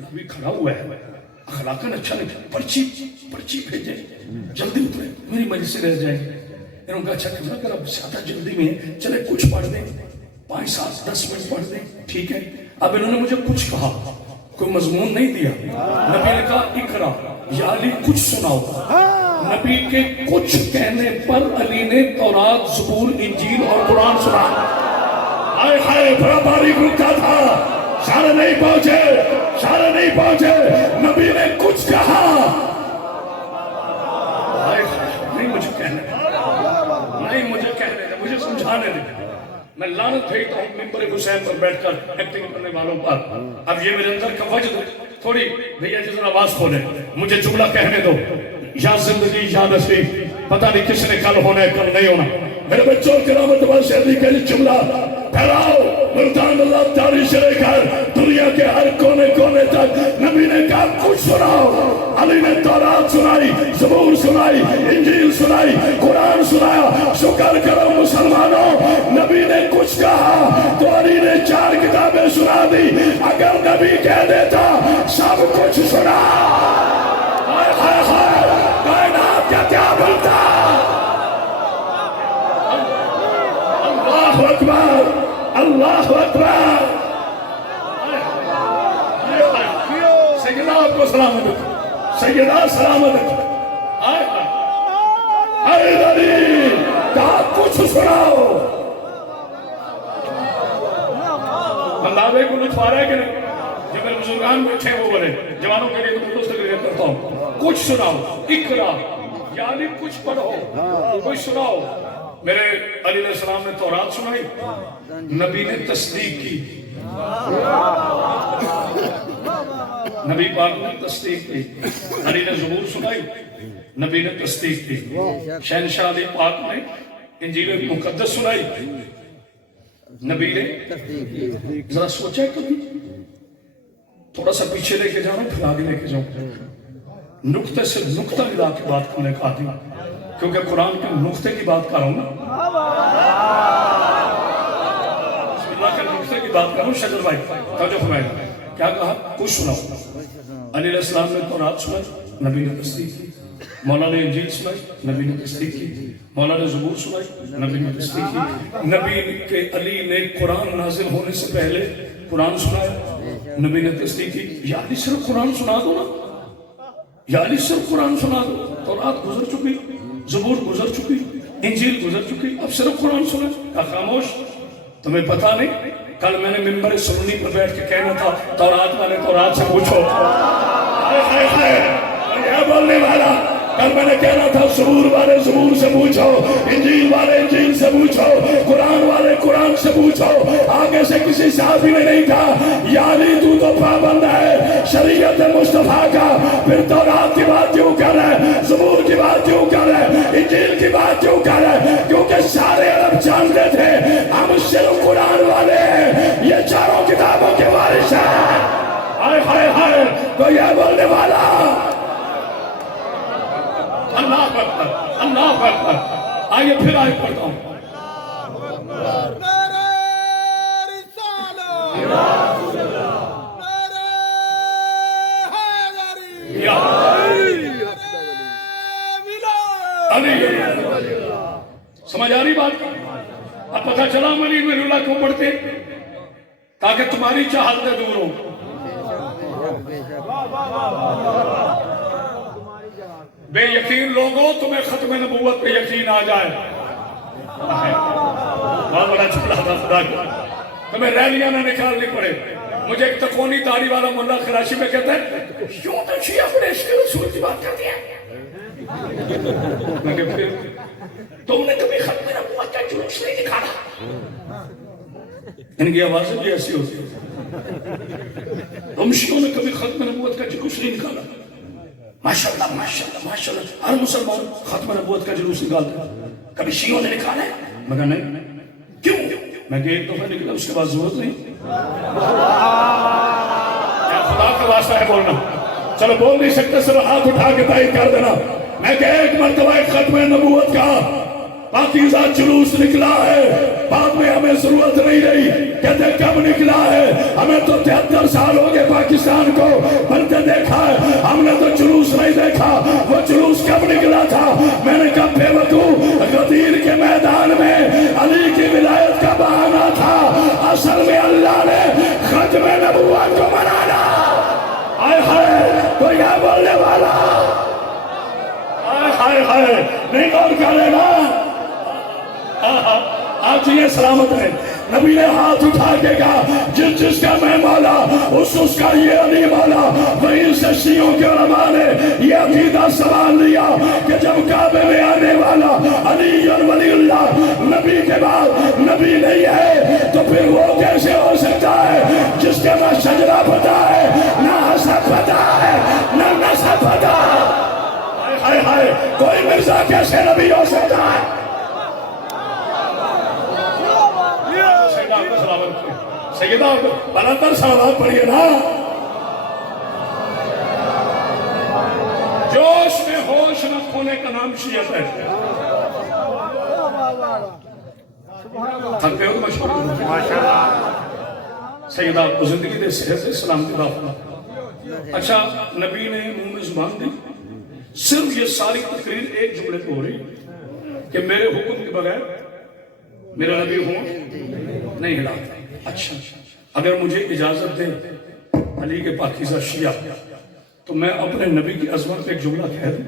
ابھی کھڑا ہوا ہے، اخلاقاً اچھا نہیں، پرچی بھیجے، جلدی اترے، میری مجلس سے رہ جائیں. انہوں نے کہا اچھا کہ اگر اب زیادہ جلدی میں ہے چلے کچھ پڑھ دیں، 5 7 10 منٹ پڑھ دیں، ٹھیک ہے. اب انہوں نے مجھے کچھ کہا، کوئی مضمون نہیں دیا. نبی نے کہا اقرا یا علی کچھ سناؤ. نبی کے کچھ کہنے پر علی نے تورات، زبور، انجیل اور قرآن سنا. ہائے ہائے، بڑا باریک رکا تھا، سارے نہیں پہنچے. نبی نے کچھ کہا. نہیں مجھے کہنے دے، مجھے سمجھانے دے. میں لعنت بھیجتا ہوں ممبر حسین پر بیٹھ کر ایکٹنگ کرنے والوں پر. اب یہ میرے اندر کا وجد تھوڑی بھیا جی ذرا آواز کھولے، مجھے جملہ کہنے دو. یا زندگی یا نصیب، پتہ نہیں کس نے کل ہونا ہے کل نہیں ہونا. میرے بچوں کرامت واسطے کا یہ جملہ پھیلاؤ، ملتان اللہ تعالی سے لے کر دنیا کے ہر کونے تک. نبی نے کہا کچھ سناؤ. علی نے تورات سنائی، زبور سنائی، انجیل سنائی، قرآن سنایا. شکر کرو مسلمانوں، نبی نے کچھ کہا تو علی نے 4 کتابیں سنا دی. اگر نبی کہہ دیتا سب کچھ سنا، ہائے ہائے ہائے، کائنات کا کیا بنتا. اللہ اکبر، اللہ اکبر. سیدہ آپ کو سلامت رکھو، سیدہ سلامت رکھو. علی کہا کچھ سناؤ. بندابے کو لطف آ رہا ہے کہ نہیں؟ جب میرے بزرگان بیٹھے وہ بولے، جوانوں کے لیے تو مستقل کرتا ہوں، کچھ سناؤ. اقرا یا علی کچھ پڑھو، کچھ سناؤ. میرے علی علیہ السلام نے تورات سنائی، نبی نے تصدیق کی. نبی پاک نے تصدیق کی. علی نے زبور سنائی، نبی نے تصدیق کی. شہنشاہ علی پاک نے انجیل مقدس سنائی، نبی نے ذرا سوچا کبھی؟ تھوڑا سا پیچھے لے کے جاؤں پھر آگے لے کے جاؤں. نقطے سے نقطہ ملا کے بات کرنے کا آدمی، کیونکہ قرآن کے نقطے کی بات کر رہا ہوں نا. بسم اللہ کے نقطے کی بات کر رہا ہوں. شجر بھائی توجہ فرمائے، کیا کہا؟ کچھ سناؤ. علی علیہ السلام نے تورات سنائی، نبی نے تصدیق کی. مولا نے انجیل سنائی، نبی نے تصدیق کی. مولا نے زبور سنائی، نبی نے تصدیق کی. نبی کے علی نے قرآن نازل ہونے سے پہلے قرآن سنایا، نبی نے تصدیق کی. یا علی صرف قرآن سنا دو نا، یا علی صرف قرآن سنا دو. تورات گزر چکی، زبور گزر چکی، انجیل گزر چکی، اب صرف قرآن سنا. کہا خاموش، تمہیں پتا نہیں کل میں نے ممبر سنی پر بیٹھ کے کہنا تھا تورات والے تورات سے پوچھو. بولنے والا کل میں نے کہنا تھا زبور والے زبور سے پوچھو، انجیل والے انجیل سے پوچھو، قرآن والے قرآن سے پوچھو. آگے سے کسی صحابی نے نہیں کہا یا علی تو پابند ہے شریعت مصطفیٰ کا، پھر تورات کی بات کیوں کیوں کر رہے؟ کیونکہ سارے عرب جانتے تھے ہم صرف قرآن والے ہیں، یہ چاروں کتابوں کے وارث ہیں۔ ہائے ہائے ہائے، کوئی ہے بولنے والا؟ اللہ اکبر، اللہ اکبر۔ آئیے پھر آئے پڑھتا ہوں۔ سمجھ آ رہی بات؟ اب پتہ چلا ولی اللہ کیوں پڑھتے؟ تاکہ تمہاری چاہتیں دور ہوں۔ بے یقین لوگوں تمہیں ختم نبوت پہ یقین آ جائے۔ بہت بڑا چھوڑا تھا خدا کو، تمہیں ریلیاں نہ نکالنی پڑے۔ مجھے ایک تکونی داڑھی والا ملا خراشی میں کہتا ہے کیوں تو شیعہ اپنے عشق رسول کی بات کرتی ہے؟ میں کہ پھر تم نے کبھی ختم نبوت کا جلوس نہیں نکالا؟ ان کی آوازیں بھی ایسی ہوتی ہیں، تم شیعوں نے کبھی ختم نبوت کا جلوس نہیں نکالا؟ ماشاءاللہ ماشاءاللہ ماشاءاللہ، ہر مسلمان ختم نبوت کا جلوس نکالتا ہے، کبھی شیعوں نے نکالا ہے؟ میں کہا نہیں۔ کیوں؟ میں کہ ایک دفعہ نکلا اس کے بعد ضرورت نہیں۔ کیا خدا کا واسطہ ہے بولنا؟ چلو بول نہیں سکتے، صرف ہاتھ اٹھا کے تائید کر دینا۔ میں کہ ایک مرتبہ ایک ختم نبوت کا پاکیزہ جلوس نکلا ہے، بعد میں ہمیں ضرورت نہیں رہی۔ کہتے کب نکلا ہے؟ ہمیں تو 73 سال ہو گئے پاکستان کو بنتے دیکھا ہے، ہم نے تو جلوس نہیں دیکھا۔ وہ جلوس کب نکلا تھا؟ میں نے کہا بے وقوف، غدیر کے میدان میں علی کی ولایت کا بہانہ تھا، اصل میں اللہ نے ختم نبوت کو منانا۔ آئے ہائے، کوئی ہے بولنے والا؟ آئے ہائے ہائے، نہیں اور کرے گا؟ آج یہ سلامت ہے۔ نبی نے ہاتھ اٹھا کے کہا جس جس کا میں مولا اس کا یہ علی مولا۔ وہیں سے شیعوں کے علماء نے یہ عقیدہ سوال لیا کہ جب کعبے میں آنے والا علی ولی اللہ نبی کے بعد نبی نہیں ہے تو پھر وہ کیسے ہو سکتا ہے جس کے نہ شجرہ پتا ہے، نہ حسب پتا ہے، نہ نسب پتا ہے؟ ہائے ہائے، کوئی مرزا کیسے نبی ہو سکتا ہے؟ سیدہ بلندر صلوات پڑھیے نا۔ جوش میں ہوش نہ کھونے کا نام شیعت ہے۔ تھک گئے ہو تو مشہور سیدہ کو زندگی دے صحت سلامتی دافنا۔ اچھا، نبی نے منہ میں زبان دی، صرف یہ ساری تقریر ایک جملے پہ ہو رہی کہ میرے حکم کے بغیر میرا نبی ہوں نہیں ہلاتا۔ اچھا، اگر مجھے اجازت دے علی کے پاکیزہ شیعہ تو میں اپنے نبی کی عظمت پہ ایک جملہ کہہ دوں۔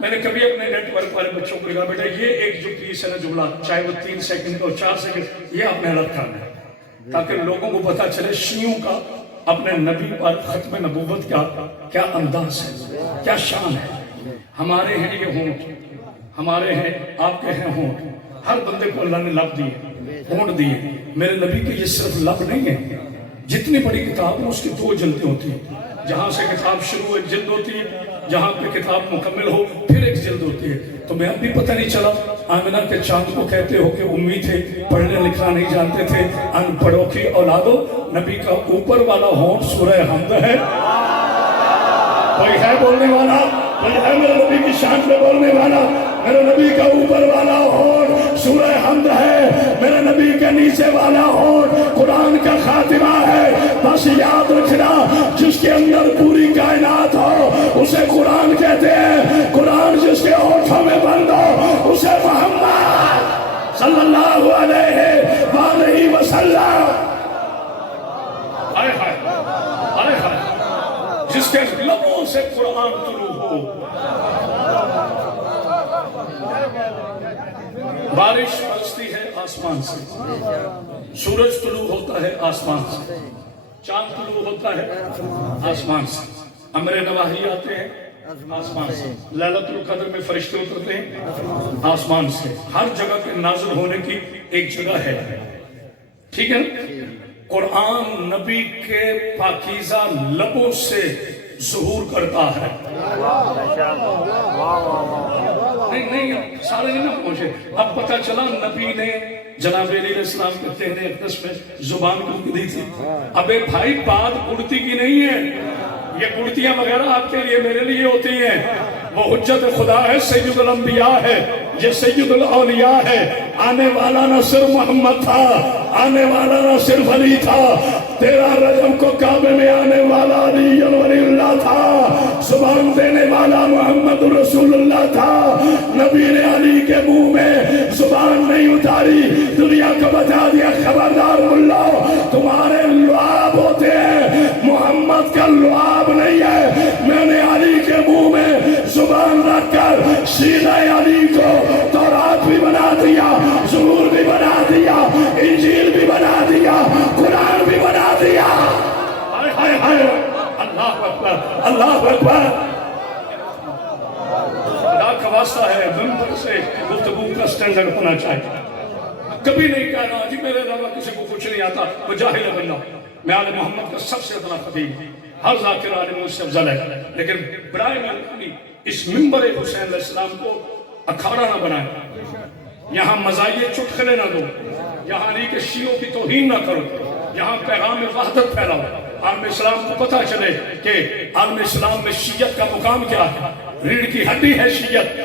میں نے کبھی اپنے نیٹ ورک والے بچوں کو کہا بیٹا یہ ایک جو پیس ہے نا جملہ، چاہے وہ 3 سیکنڈ اور 4 سیکنڈ، یہ آپ محنت کرنا ہے تاکہ لوگوں کو پتا چلے شیعوں کا اپنے نبی پر ختم نبوت کیا انداز ہے، کیا شان ہے۔ ہمارے ہیں یہ ہونٹ، ہمارے ہیں، آپ کے ہیں ہونٹ، ہر بندے کو اللہ نے لب دیے، ہونٹ دیے۔ میرے نبی کے یہ صرف لب نہیں ہے، جتنی بڑی کتاب اس کی 2 جلدیں ہوتی ہیں، جہاں سے کتاب شروع ایک جلد ہوتی ہے، جہاں پہ کتاب مکمل ہو پھر ایک جلد ہوتی ہے۔ تو میں اب بھی پتہ نہیں چلا آمنہ کے چاند کو کہتے ہو کہ امی تھے، پڑھنے لکھنا نہیں جانتے تھے، ان پڑھوں کی اولادو۔ نبی کا اوپر والا ہونٹ سورہ حمد ہے۔ کوئی ہے بولنے والا؟ کوئی ہے میرے نبی کی شان میں بولنے والا؟ میرے نبی کا اوپر والا ہونٹ سورہ حمد ہے، میرے نبی کے نیچے والا ہونٹ قرآن کا خاتمہ ہے۔ بس یاد رکھنا، جس کے اندر پوری کائنات ہو اسے قرآن کہتے ہیں، قرآن جس کے ہونٹوں میں بند ہو اسے محمد صلی اللہ علیہ وآلہ وسلم۔ جس کے لبوں سے قرآن طلوع ہو۔ بارش برستی ہے آسمان سے، سورج طلوع ہوتا ہے آسمان سے، چاند طلوع ہوتا ہے آسمان سے، امر نواہی آتے ہیں آسمان سے، لیلۃ القدر میں فرشتے اترتے ہیں آسمان سے۔ ہر جگہ کے نازل ہونے کی ایک جگہ ہے، ٹھیک ہے؟ قرآن نبی کے پاکیزہ لبوں سے ظہور کرتا ہے. نہیں سارے نہیں نہ پہنچے. اب پتہ چلا نبی نے جناب علیہ السلام کے تہنے اقدس میں زبان کو دی تھی. ابے بھائی بات اڑتی کی نہیں ہے. یہ کرتیاں وغیرہ آپ کے لیے میرے لیے ہوتی ہیں. وہ حجت خدا ہے, سید الانبیاء ہے, یہ سید الاولیاء ہے. آنے والا نہ صرف محمد تھا, آنے والا نہ صرف علی تھا, 13 رجب کو کعبے میں آنے والا علی ولی اللہ تھا, زبان دینے والا محمد رسول اللہ تھا. نبی نے علی کے منہ میں زبان نہیں اتاری, دنیا کو بتا دیا خبردار ملا تمہارے لعاب ہوتے ہیں, محمد کا لعاب نہیں ہے. میں نے علی کے منہ میں زبان رکھ کر سیدھا علی کو تورات بھی بنا دیا, زبور بھی بنا دیا, انجیل بھی بنا دیا, قرآن بھی بنا دیا. ہائے ہائے ہائے, اللہ اکبر, اللہ اکبر. خدا کا واسطہ ہے منبر سے گفتگو کا سٹینڈرڈ ہونا چاہیے. کبھی نہیں کہنا جی میرے علاوہ کسی کو کچھ نہیں آتا, وہ جاہل بننا. میں آل محمد کا سب سے ادنا خطیب, ہر ذاکر آل مجھ سے افضل ہے, لیکن برائے مہربانی اس منبر حسین علیہ السلام کو اکھاڑا نہ بنائیں. یہاں مزاحیہ چٹکلے نہ دو, یہاں علی کے شیعوں کی توہین نہ کرو, یہاں پیغام وحدت پھیلاؤ. عالم اسلام کو پتہ چلے کہ عالم اسلام میں شیعت کا مقام کیا ہے. ریڑھ کی ہڈی ہے شیعت.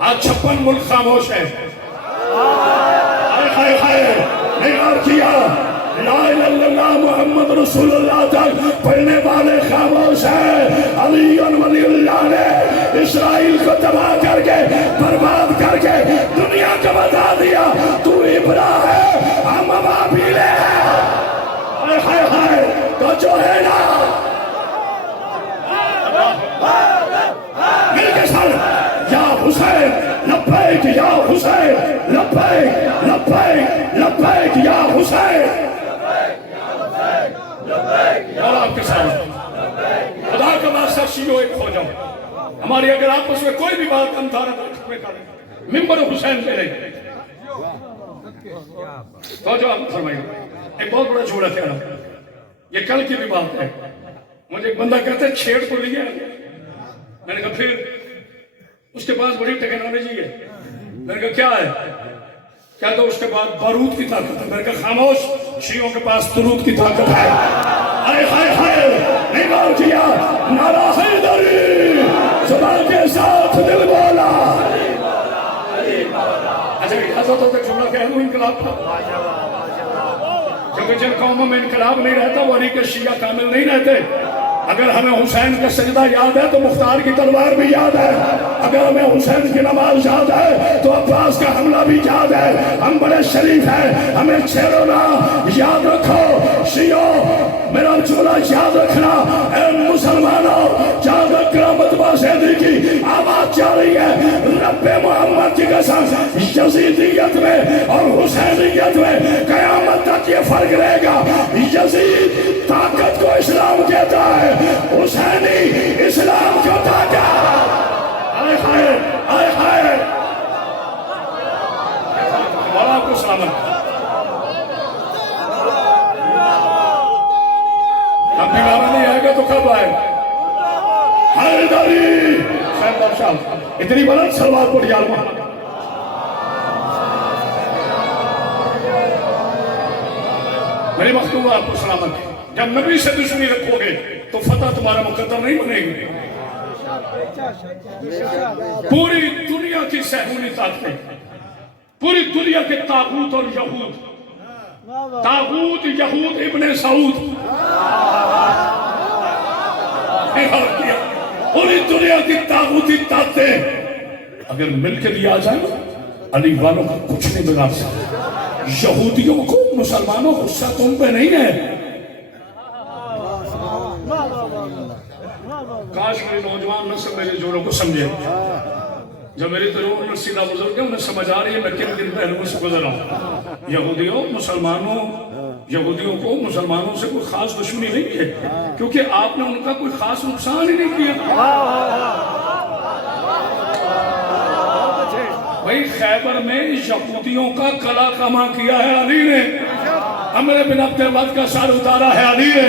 آج 56 ملک خاموش ہے. ہائے ہائے, نہیں اور کیا لا الہ الا اللہ محمد رسول اللہ تک پڑھنے والے خاموش ہیں. علی ولی اللہ نے اسرائیل کو تباہ کر کے برباد کر کے دنیا کو بتا دیا تو ابرا ہے, ہم ابابیل ہیں. ہائے ہائے ہائے, تو جو ہے نا مل کے ساتھ یا حسین لبیک یا حسین, لبیک لبیک لبیک یا حسین. اور آپ کے ساتھ خدا کا واسطہ شیعوں ایک ہو جاؤ. ہماری اگر آپس میں کوئی بھی بات اندھارہ میں کریں, منبر حسین پہ نہیں تو جو آپ فرمائیں. ایک بہت بڑا جھوڑا کہہ رہا ہوں, یہ کل کی بھی بات ہے. مجھے ایک بندہ کہتا ہے چھیڑ کو لیا. میں نے کہا پھر اس کے پاس بڑی ٹیکنالوجی ہے. میں نے کہا کیا ہے؟ کہتا اس کے بعد بارود کی طاقت ہے. میں نے کہا خاموش, شیعوں کے پاس درود کی طاقت ہے. ہائے ہائے ہائے, نہیں غور کیا نعرہ حیدری, زبان کے ساتھ دل بولا. اچھا اجازت ہوتا ہے جملہ کہہ دوں انقلاب کا, کیونکہ جن قوموں میں انقلاب نہیں رہتا وہ علی کے شیعہ کامل نہیں رہتے. اگر ہمیں حسین کا سجدہ یاد ہے تو مختار کی تلوار بھی یاد ہے. اگر ہمیں حسین کی نماز یاد ہے تو عباس کا حملہ بھی یاد ہے. ہم بڑے شریف ہیں, ہمیں چھیڑو نہ. یاد رکھو شیعوں, میرا جملہ یاد رکھنا. اے مسلمانوں, یاد رکھنا مطبع زیدی کی آواز جا رہی ہے. رب محمد کی قسم, یزیدیت میں اور حسینیت میں قیامت تک یہ فرق رہے گا. یزید طاقت کو اسلام کہتا ہے, حسینی اسلام کو طاقت. آئے ہائے آئے ہائے, مولا آپ کو سلامت. اب بیمارہ نہیں آئے گا تو کب آئے گا؟ حیدری خیر بادشاہ, اتنی بلند سلوات پڑھی آل محمد. میری مخلوق آپ کو سلامت. جب نبی سے دشمنی رکھو گے تو فتح تمہارا مقدر نہیں بنے گی. پوری دنیا کی صہیونی طاقتیں, پوری دنیا کے طاغوت اور یہود, طاغوت یہود ابن سعود, پوری دنیا کی طاغوتی طاقتیں اگر مل کے دیا جائے علی والوں کو کچھ نہیں بگاڑ سکتے. یہودیوں کو مسلمانوں غصہ تم پہ نہیں ہے. کاش میرے نوجوان نسل میرے جوڑوں کو سمجھے. جب میری طرح سیدھا بزرگ ہے, انہیں سمجھ آ رہی ہے میں کن کن پہلوؤں سے گزر رہا ہوں. یہودیوں کو مسلمانوں سے کوئی خاص دشمنی نہیں ہے, کیونکہ آپ نے ان کا کوئی خاص نقصان ہی نہیں کیا. بھائی خیبر میں یہودیوں کا کلا کما کیا ہے علی نے, عمر بن عبد الود کا سر اتارا ہے علی نے,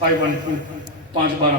512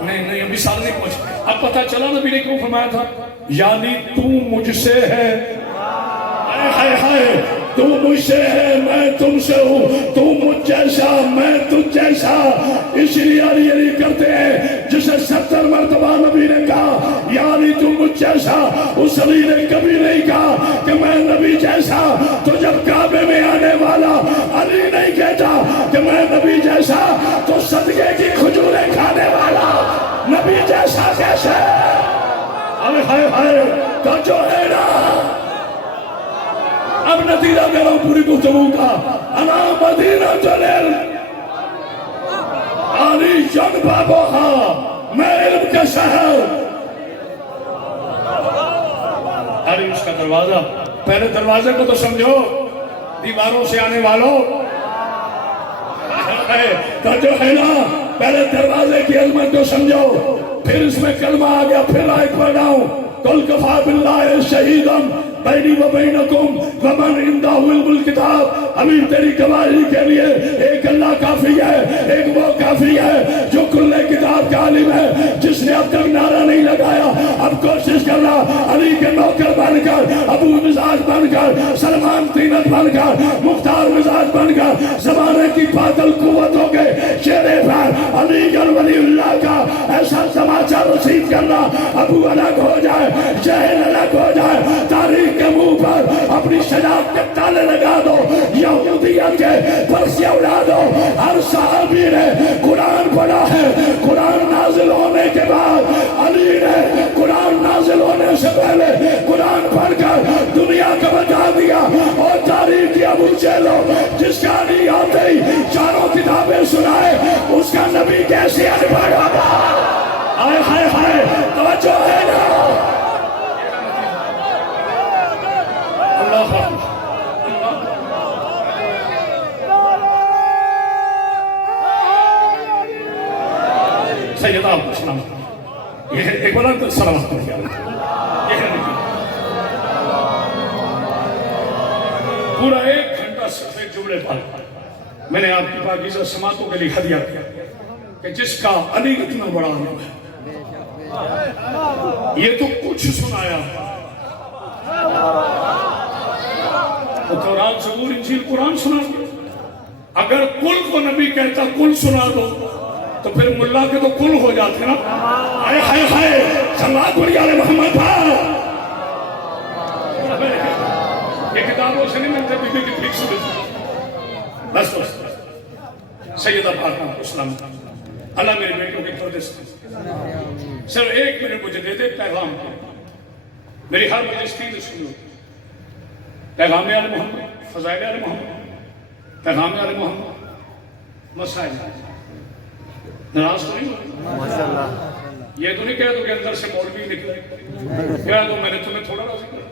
نہیں ابھی سال نہیں پہنچ. اب پتہ چلا نبی نے کیوں فرمایا تھا یعنی تو مجھ سے ہے. ہائے ہائے تو مجھ سے ہے میں تم سے ہوں, تو مجھ جیسا میں تجھ جیسا. اس لیے علی کرتے ہیں جسے 70 مرتبہ نبی نے کہا یعنی تو مجھ جیسا. اس علی نے کبھی نہیں کہا کہ میں نبی جیسا. تو جب کعبے میں آنے والا علی نہیں کہتا کہ میں نبی جیسا تو صدقے کی کھجوریں کھانے والا نبی جیسا کیسے؟ ہائے ہائے ہائے تو جو ہے نا. اب نتیجہ دے رہا ہوں پوری گفتگو کا. انا مدینہ جلیل علی جن بابوہا, میں علم کا شہر. علی اس کا دروازہ. پہلے دروازے کو تو سمجھو, دیواروں سے آنے والوں تو جو ہے نا پہلے دروازے کی عظمت کو سمجھو. پھر اس میں کلمہ آ گیا. پھر آیت پڑھ رہا ہوں قل کفی باللہ شہیدا بینی و بینکم ومن عندہ علم الکتاب. ابھی تیری گواہی کے لیے ایک اللہ کافی ہے, ایک وہ کافی ہے جو کل کتاب کا عالم ہے, جس نے اب تک نعرہ نہیں لگایا. اب کوشش کرنا علی کے نوکر بن کر, ابو مزاج بن کر, سلمان طینت بن کر, مختار مزاج بن کر, زمانے کی باطل قوت ہو گئے شیر فر علی گڑھ ولی اللہ کا ایسا سماچار رسید کرنا ابو الگ ہو جائے, جہل الگ ہو جائے, تاریخ کے منہ پر اپنی شجاعت کے تالے لگا دو. یہودیت کے پرسے اڑا دو. ہر صحابی نے قرآن پڑھا ہے. قرآن نازل ہونے کے بعد علی نے قرآن نازل ہونے سے پہلے قرآن پڑھ کر دنیا کو بتا دیا. اور تاریخ کی ابو چیلو جس کا علی آتے ہی چاروں کتابیں سنائے, اس کا نبی کیسے ان پڑھ ہوگا؟ ہائے ہائے ہائے توجہ ہے نا. سیدہ آپ کو سلام یہ ایک بلند سلامت کیا پورا 1 گھنٹہ صرف ایک جملے پر میں نے آپ کی پاکیزہ سماعتوں کے لیے ہدیہ کیا کہ جس کا علی اتنا بڑا نام ہے. یہ تو کچھ سنایا, تورات زبور انجیل قرآن سنا دیا. اگر کل کو نبی کہتا کل سنا دو تو پھر ملا کے تو کل ہو جاتے نا. ہائے ہائے ہائے سلوات پڑھی آل محمد بھائی. یہ کتابوں سے نہیں ملتے بی بی کی فکس بس بس. سیدہ فاطمہ اسلام اللہ میرے بیٹوں کے پردے سے صرف 1 منٹ مجھے دے دے پیغام کے. میری ہر مجلس سن لو. پیغام آل محمد, فضائل آل محمد, پیغام آل محمد, مسائل. ناراض تو نہیں ہو؟ یہ تو نہیں کہہ دو کہ اندر سے مولوی نکلے. کہہ دو میں نے تمہیں تھوڑا راضی کیا,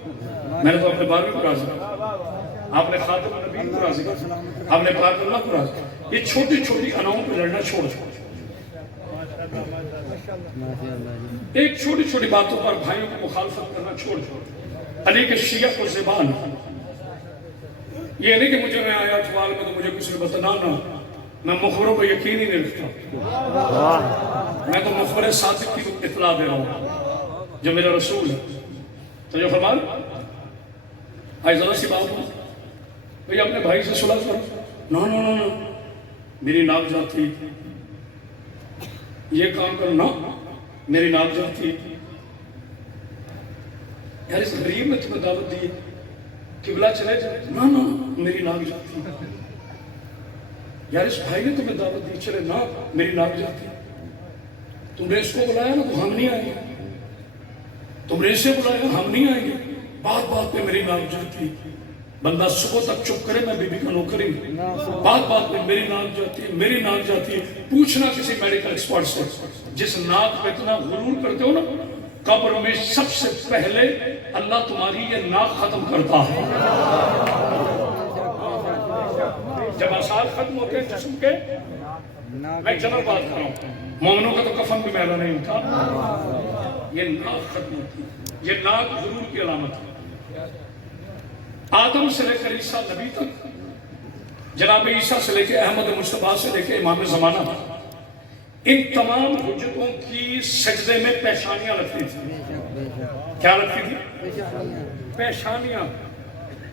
میں نے تو اپنے 12ویں کو راضی کیا, آپ نے خاتم النبیین کو راضی کیا, آپ نے پاک اللہ کو راضی کیا. یہ چھوٹی چھوٹی اناؤں پہ لڑنا چھوڑ چھوڑ. ایک چھوٹی چھوٹی باتوں پر بھائیوں کو مخالفت کرنا چھوڑ چھوڑ. علی کے شیعہ کو زبان, یہ نہیں کہ مجھے میں آیا اٹھوال میں تو مجھے کچھ نے بتانا, میں مخبروں کو یقین ہی نہیں رکھتا. میں تو مخبر صادق کی اطلاع دے رہا ہوں جو میرا رسول ہے. تو جو فرمان آج ذرا سی بات ہو بھئی اپنے بھائی سے صلح کرو. نا نا نا میری ناک جاتی, یہ کام کرو نا میری ناک جاتی. یار اس غریب میں تمہیں دعوت دی قبلہ چلے جائے, نا نا میری ناک جاتی. یار اس بھائی نے تمہیں دعوت دی چلے نا میری ناک جاتی. تم نے اس کو بلایا نا تو ہم نہیں آئیں گے, تم نے اسے بلایا ہم نہیں آئیں گے. بات بات پہ میری ناک جاتی. بندہ صبح تک چپ کرے میں بی بی کا نوکر ہی ہوں. بات بات پہ میری ناک جاتی ہے, میری ناک جاتی ہے. پوچھنا کسی میڈیکل ایکسپرٹ سے, جس ناک پہ اتنا غرور کرتے ہو نا, قبر میں سب سے پہلے اللہ تمہاری یہ ناک ختم کرتا ہے. جب آثار ختم ہوتے ہیں جسم کے, میں جنرل بات کر رہا ہوں, مومنوں کا تو کفن بھی میلا نہیں ہوتا, یہ ناک ختم ہوتی ہے. یہ ناک غرور کی علامت ہے. آدم سے لے کر عیسیٰ نبی تک, جناب عیسیٰ سے لے کے احمد مصطفیٰ سے لے کے امام زمانہ, ان تمام حجتوں کی سجدے میں پیشانیاں لگتی تھی. کیا لگتی تھی؟ پیشانیاں.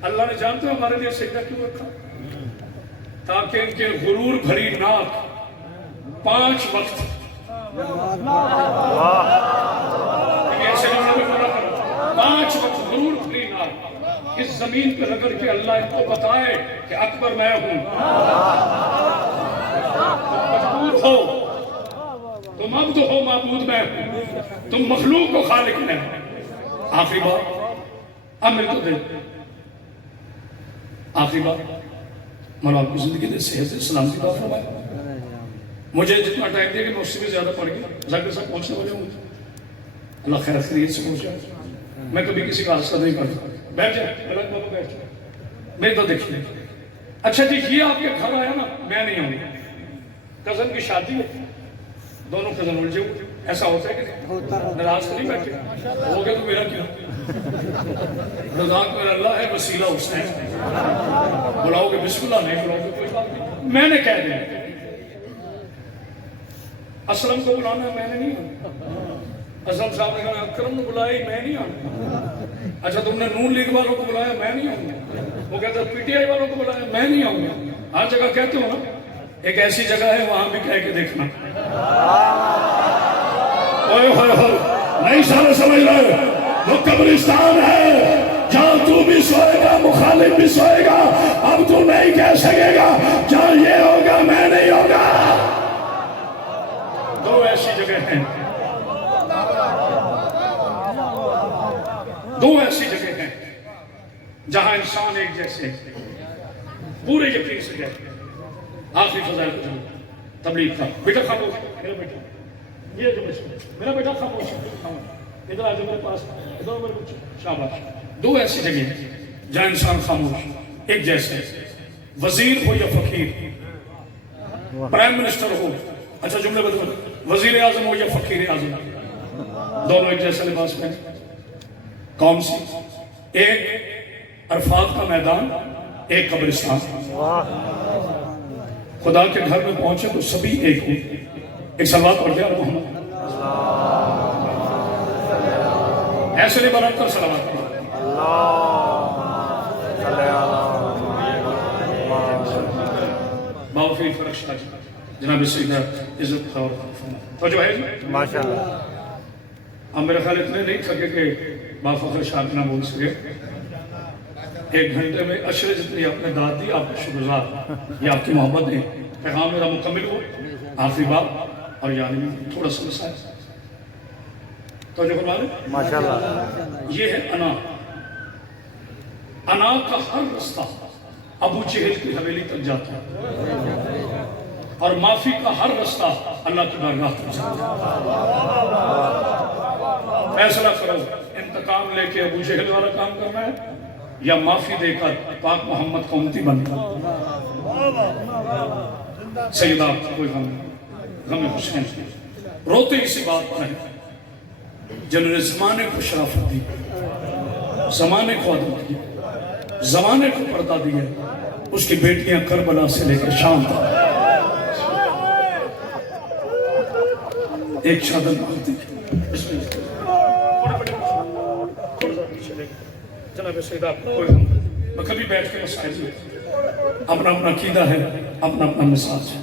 اللہ نے جانتے ہو ہمارے لیے سجدہ کیوں رکھا؟ تاکہ ان کے غرور بھری ناک 5 وقت ایسے لوگوں نے بولا کرو 5 وقت غرور بھری ناک اس زمین پہ رگڑ کے اللہ ان کو بتائے کہ اکبر میں ہوں. تم مجبور ہو، تم عبد ہو، معبود میں ہوں، تم مخلوق کو خالق میں. آخری بات اب میرے کو دے، آخری بات مولا آپ کی زندگی نے صحت سلامتی کا فرمایا. مجھے جتنا ٹائم دیا کہ میں اس سے بھی زیادہ پڑھ گیا زاکر صاحب پہنچنے والے ہوں. اللہ خیر خیریت سے پہنچا. میں کبھی کسی کا حادثہ نہیں کرتا. بیٹھ جائے ملک بابا بیٹھ جائے. میری تو دیکھیے. اچھا جی یہ آپ کے گھر آیا نا، میں نہیں آؤں. کزن کی شادی ہے، دونوں کزن الجھے ہوئے. ایسا ہوتا ہے کہ ناراض تو نہیں بیٹھے؟ ہو گیا تو میرا کیا؟ رزاق میرا اللہ ہے، وسیلہ حسین. بلاؤ گے بسم اللہ، نہیں بلاؤ گے کوئی بات نہیں. میں نے کہہ دیا اسلم کو بلانا ہے، میں نے نہیں آنا. اسلم صاحب نے کہا اکرم نے بلایا، میں نہیں آنا. اچھا تم نے نون لیگ والوں کو بلایا، میں نہیں آؤں گا. وہ کہتا ہے پی ٹی آئی والوں کو بلایا، میں نہیں آؤں گا. ہر جگہ کہتے ہو نا، ایک ایسی جگہ ہے وہاں بھی کہہ کے دیکھنا. نہیں سارے سمجھ رہے، وہ قبرستان ہے جہاں تو بھی سوئے گا، مخالف بھی سوئے گا. اب تو نہیں کہہ سکے گا جہاں یہ ہوگا میں نہیں ہوگا. دو ایسی جگہ ہیں، دو ایسی جگہ ہیں جہاں انسان ایک جیسے پورے یقین سے کہتے ہیں. آخری فضائل کو جانو تبلیغ کا. بیٹا خاموش، میرا بیٹا یہ جو میرا بیٹا خاموش ہے، ادھر آجو میرے پاس، ادھر میرے بچے. شاباش. دو ایسی جگہ ہیں جہاں انسان خاموش ایک جیسے، وزیر ہو یا فقیر، پرائم منسٹر ہو. اچھا جملے بدل، وزیر اعظم ہو یا فقیر اعظم، دونوں ایک جیسے لباس پہنے. کون سی؟ ایک عرفات کا میدان، ایک قبرستان. خدا کے گھر میں پہنچے تو سبھی ایک ہوں. ایک سلوات پڑھ دیا محمد ایسے نہیں بنا کر سلوات پڑھ. باوفی فرق شاہ جی جناب سیدہ عزت اور تو جو ہے ماشاءاللہ. اب میرا خیال اتنے نہیں تھکے کہ بافخر شاہ نہ بول سکے. 1 گھنٹے میں اشرے جتنی آپ نے داد دی، آپ کا شکرگزار. یہ آپ کی محبت ہے. پیغام میرا مکمل ہو. آخری بات اور یعنی تھوڑا سا مسائل تو جو فرما رہے ماشاءاللہ، یہ ہے انا. انا کا ہر رستہ ابو جہل کی حویلی تک جاتا ہے، اور معافی کا ہر رستہ اللہ کی بارگاہ تک جاتا ہے. فیصلہ کرو، انتقام لے کے ابو جہل والا کام کرنا ہے یا معافی دے کر پاک محمد کا امتی بن کر. سیدہ کوئی غم حسین روتے اسی بات پر ہے جنہوں نے زمانے کو شرافت دی، زمانے کو عدم کی، زمانے کو پردہ دیا. اس کی بیٹیاں کربلا سے لے کے شام تک ایک شادن مانتی. جناب سیدہ کوئی میں کبھی بیٹھ کے مسائل اپنا اپنا عقیدہ ہے، اپنا اپنا مزاج ہے.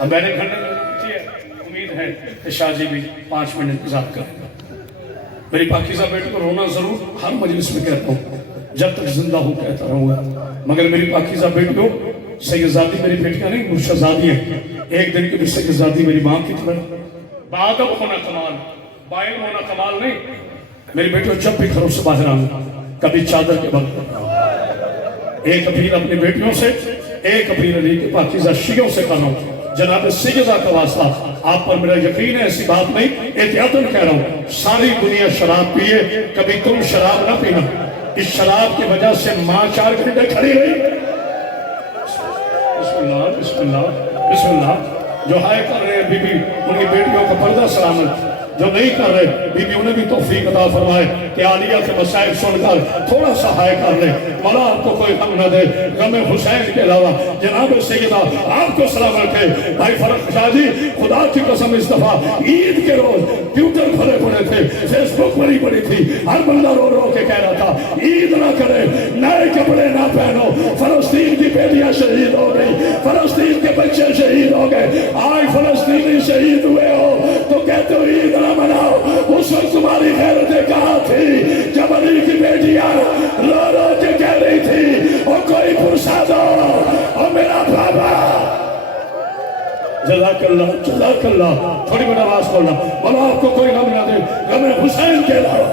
اب میں نے گھنٹے کی ہے، امید ہے کہ شاہ جی بھی 5 منٹ انتظار کریں گا. میری پاکیزہ بیٹی کو رونا ضرور ہر مجلس میں کہتا ہوں، جب تک زندہ ہوں کہتا رہوں گا. مگر میری پاکیزہ بیٹیوں، سیدزادی میری بیٹیاں نہیں، مرشدزادی ہیں. ایک دن کی بھی سیدزادی میری ماں کی طرح. بادب ہونا کمال، بائن ہونا کمال نہیں. میری بیٹیوں جب بھی گھروں سے باہر آنا کبھی چادر کے بغیر. ایک اپیل اپنی بیٹیوں سے، ایک اپیل علی کے پاکیزہ شیعوں سے کر رہا ہوں. جناب سیدہ کا واسطہ آپ پر میرا یقین ہے، ایسی بات نہیں، احتیاطاً کہہ رہا ہوں. ساری دنیا شراب پیے، کبھی تم شراب نہ پینا. اس شراب کی وجہ سے ماں 4 گھنٹے کھڑی رہی. بسم اللہ بسم اللہ بسم اللہ. جو ہائے کر رہے ہیں بی بی ان کی بیٹیوں کا پردہ سلامت. جو نہیں کر رہے بیوی انہیں بھی توفیق عطا فرمائے کہ عالیہ کے مسائل سن کر تھوڑا سا ہائے کر لیں. مولا آپ کو کوئی غم نہ دے. غم حسین کے علاوہ جناب سیدہ آپ کو سلام رکھے. بھائی فرق شاہ جی خدا کی قسم اس دفعہ عید کے روز ٹویٹر کھلے پڑے تھے, فیس بک بڑی پڑی تھی, ہر بندہ رو رو کے کہہ رہا تھا عید نہ کرے, نئے کپڑے نہ پہنو, فلسطین کی بیٹیاں شہید ہو گئی, فلسطین کے بچے شہید ہو گئے, آج فلسطینی شہید ہوئے ہو تو کہتے ہو عید نہ مناؤ. اس وقت تمہاری غیرتیں کہاں تھی جب علی کی بیٹیاں رو رو کے کہہ رہی تھی او کوئی پرسا دو او میرا بابا. جزاک اللہ جزاک اللہ. تھوڑی بڑا آواز کھولنا. مولا آپ کو کوئی غم نہ دے. غم حسین کے علاوہ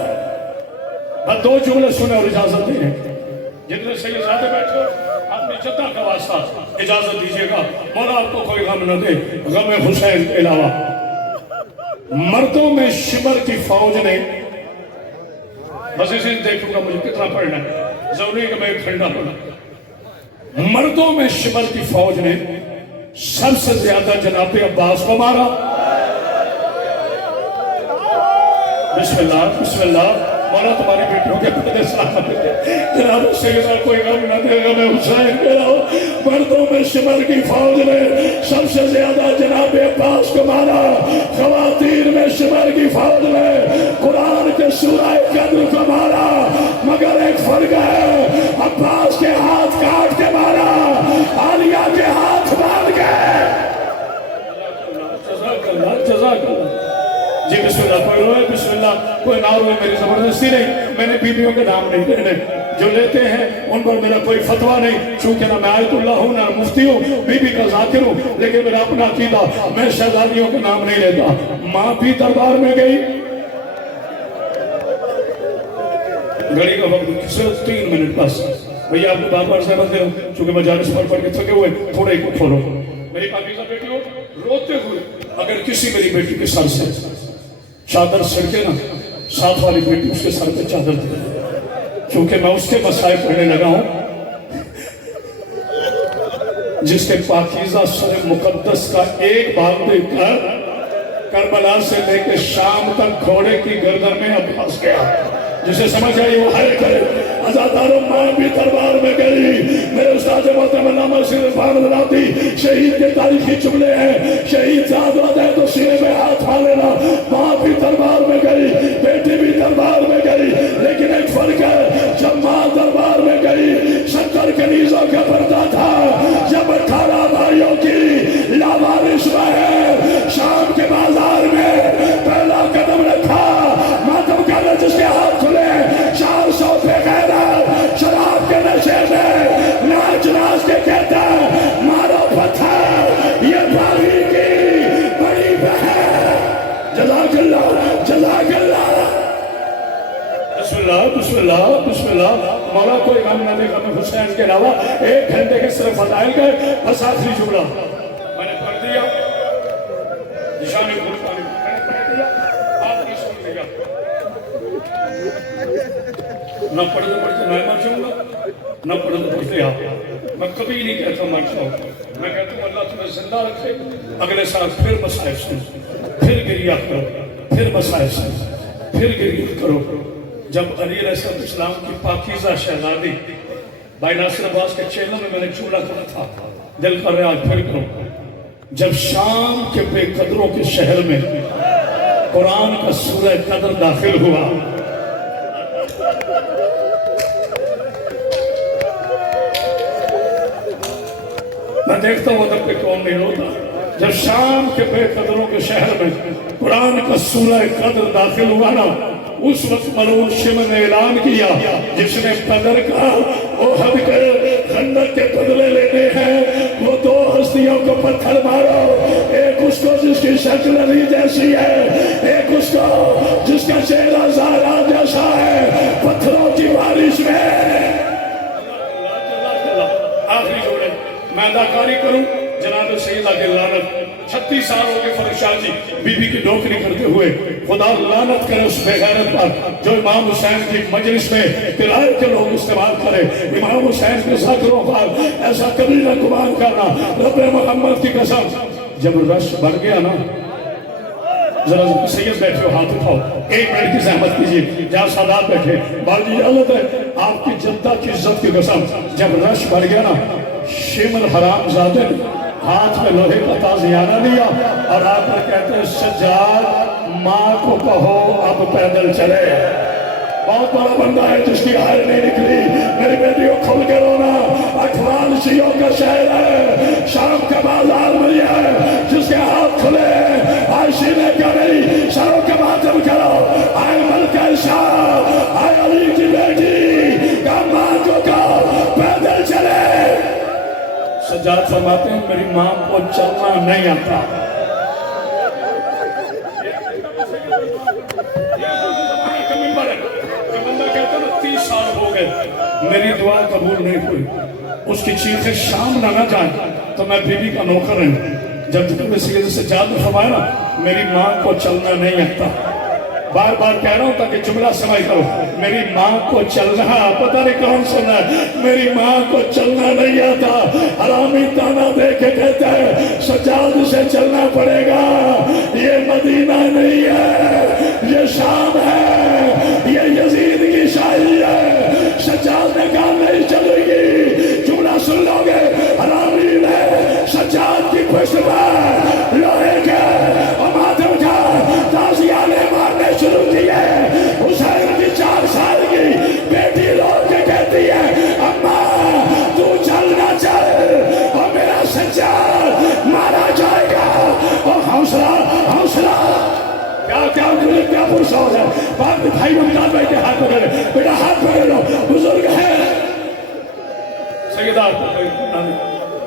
بس دو جملے سنے اور اجازت دیں. جتنے سید زادے بیٹھے اپنی جدہ کا واسطہ اجازت دیجیے گا. مولا آپ کو کوئی غم نہ دے. غم حسین کے علاوہ مردوں میں شمر کی فوج نے, بس اسے دیکھوں گا مجھے کتنا پڑھنا ہے, ضروری ہے کہ میں ایک ٹھنڈا پڑھنا. مردوں میں شمر کی فوج نے سب سے زیادہ جناب عباس کو مارا. بسم اللہ بسم اللہ. مولا تمہاری بیٹیوں کے پردے سلامت ہے. جناب سیدہ کوئی غم نہ دے. غم حسین کے علاوہ مردوں میں شمر کی فوج نے سب سے زیادہ جناب عباس کو مارا. خواتین میں شمر کی فوج نے قرآن کے سورہ قدر کو مارا, مگر ایک فرق ہے, عباس کے ہاتھ کاٹ کے مارا, عالیہ کے ہاتھ مار گئے. جزاک اللہ جزاک اللہ. جی بسم اللہ پڑھ روئے بسم اللہ. کوئی نہ روئے, میری زبردستی نہیں, میں نے بیویوں کے نام نہیں لینے, جو لیتے ہیں ان پر میرا کوئی فتویٰ نہیں, چونکہ نہ میں آیت اللہ ہوں نہ مفتی ہوں, بی بی کا ذاکر ہوں, لیکن میرا اپنا عقیدہ, میں شہزادیوں کے نام نہیں لیتا. ماں بھی دربار میں گئی, گھڑی کا وقت صرف 3 منٹ بس. بھئی آپ کو بار بار سے بندے ہوں, چونکہ مجالس پڑھ کے تھکے ہوئے, تھوڑے ہی کو کھولو. میری پاکیزہ بیٹی ہو روتے ہوئے, اگر کسی میری بیٹی کے سر سے چادر سڑکے نا, ساتھ والی بیٹی اس کے سر پہ چادر دے, چونکہ میں اس کے مسائل پڑھنے لگا ہوں جس کے پاکیزہ سر مقدس کا ایک بھاگ دے کر کربلا سے لے کے شام تک گھوڑے کی گردن میں عباس گیا. جسے سمجھ آئی وہ حل کرے. ازاداروں ماں بھی دربار میں گئی. میرے استاد محترم علامہ صرف احمد راتی شہید کے تاریخی جملے ہیں, شہید زاد رہا ہے تو سینے میں ہاتھ پھا لینا. ماں بھی دربار میں گئی, بیٹی بھی دربار میں گئی, لیکن ایک فرق ہے, جب ماں دربار میں گئی 70 کنیزوں کا پردہ تھا, جب 18 بھائیوں کی لاوارث ہے شام کے بازار میں پہلا قدم رکھا, ماتم کرنے جس کے ہاتھ کھلے 400 پہ غیرت شراب کے نشے میں ناچ ناچ کے کہتا ہے مارو پتھر یہ باغی کی بڑی بہن. جزاک اللہ جزاک اللہ. بسم اللہ بسم اللہ بسم اللہ. مولا کوئی غم نہ دے. غم حسین کے علاوہ 1 گھنٹے کے صرف فضائل گئے. بس آخری جملہ میں نے پڑھ دیا, نشان گلفانی میں نے پڑھ دیا, آپ نے سن لیا. نہ پڑھتے پڑھتے میں مر جاؤں گا, نہ پڑھتے پڑھتے آپ. میں کبھی نہیں کہتا مر جاؤں, میں کہتا ہوں اللہ تمہیں زندہ رکھے. اگلے سال پھر مسائل سن, پھر گریہ کرو, پھر مسائل سن, پھر گریہ کرو. جب علی علیہ السلام کی پاکیزہ شہزادی بھائی ناصر عباس کے چینل میں نے جملہ کرا تھا, دل کر رہا آج پھر کرو. جب شام کے بے قدروں کے شہر میں قرآن کا سورہ قدر داخل ہوا, میں دیکھتا ہوں ادب پہ کون نہیں ہوتا. جب شام کے بے قدروں کے شہر میں قرآن کا سورہ قدر داخل ہوا نا, اس وقت ملعون شمر نے اعلان کیا, جس نے بدر کا احد کے خندق کے بدلے لینے ہیں, وہ 2 ہستیوں کو پتھر مارو. ایک اس کو جس کی شکل علی جیسی ہے, ایک اس کو جس کا چہرہ زہرا جیسا ہے, پتھروں کی بارش میں. آخری جوڑے میں اداکاری کروں. جناب سیدہ کے لعنت 36 سال ہو گئے فرق شاہ جی بی بی کی ڈوکری کرتے ہوئے. خدا لعنت کرے اس بے غیرت پر جو امام حسین کی مجلس میں قلعے کے لوگ استعمال کرے. امام حسین کے ذکروں پر ایسا کبھی نہ گمان کرنا. رب محمد کی قسم, جب رش بڑھ گیا نا, ذرا سید بیٹھے ہو ہاتھ اٹھاؤ، 1 منٹ کی زحمت کیجیے، جہاں سادات بیٹھے باجی اجازت ہے آپ کی جدہ کی عزت کی قسم، جب رش بڑھ گیا نا شمر حرام زادے ہاتھ میں لوہے کا تازیانہ لیا اور آ کر کہتے ہیں سجاد ماں کو کہو اب پیدل چلے۔ بہت بڑا بندہ ہے جس کی آئے نہیں نکلی، میری بیٹیوں کھل کے رونا، اکھوان شیعوں کا شہر ہے، شام کا بازار نہیں ہے، جس کے ہاتھ کھلے ہیں عائشہ نے کہا نہیں شروع کے ماتم کرو، آئے ملکہ شاہ، آئے علی کی بیٹی کا ماں کو کہو پیدل چلے۔ سجاد فرماتے ہیں میری ماں کو چلنا نہیں آتا۔ میری دعا قبول نہیں ہوئی، اس کی چیخیں شام نہ جائیں تو میں بیوی کا نوکر ہوں۔ جب جناب سید سجاد نے فرمایا نا میری ماں کو چلنا نہیں آتا، بار بار کہہ رہا ہوں تاکہ جملہ سمجھ کرو، میری ماں کو چلنا، پتہ نہیں کون سنا ہے، میری ماں کو چلنا نہیں آتا۔ حرامی تانا دے کے کہتا ہے سجاد سے چلنا پڑے گا، یہ مدینہ نہیں ہے، یہ شام ہے، یہ یزید کی شاہی ہے۔ سجاد نے کہا نہیں چلے گی، جملہ سن لو گے، حرامی نے سجاد کی پشت پر لوہے کے اور ماتم کا تازیانے مارنے شروع کیے۔ حسین کی 4 سال کی بیٹی لوگ کے کہتی ہے اماں تو چلنا چل اور میرا سجاد مارا جائے گا، اور حوصلہ حوصلہ کیا پرسول ہے۔ باپ بھائی ممتاز بھائی کے ہاتھ پکڑے، بیٹا ہاتھ پکڑ لو، بزرگ ہے۔ سیدہ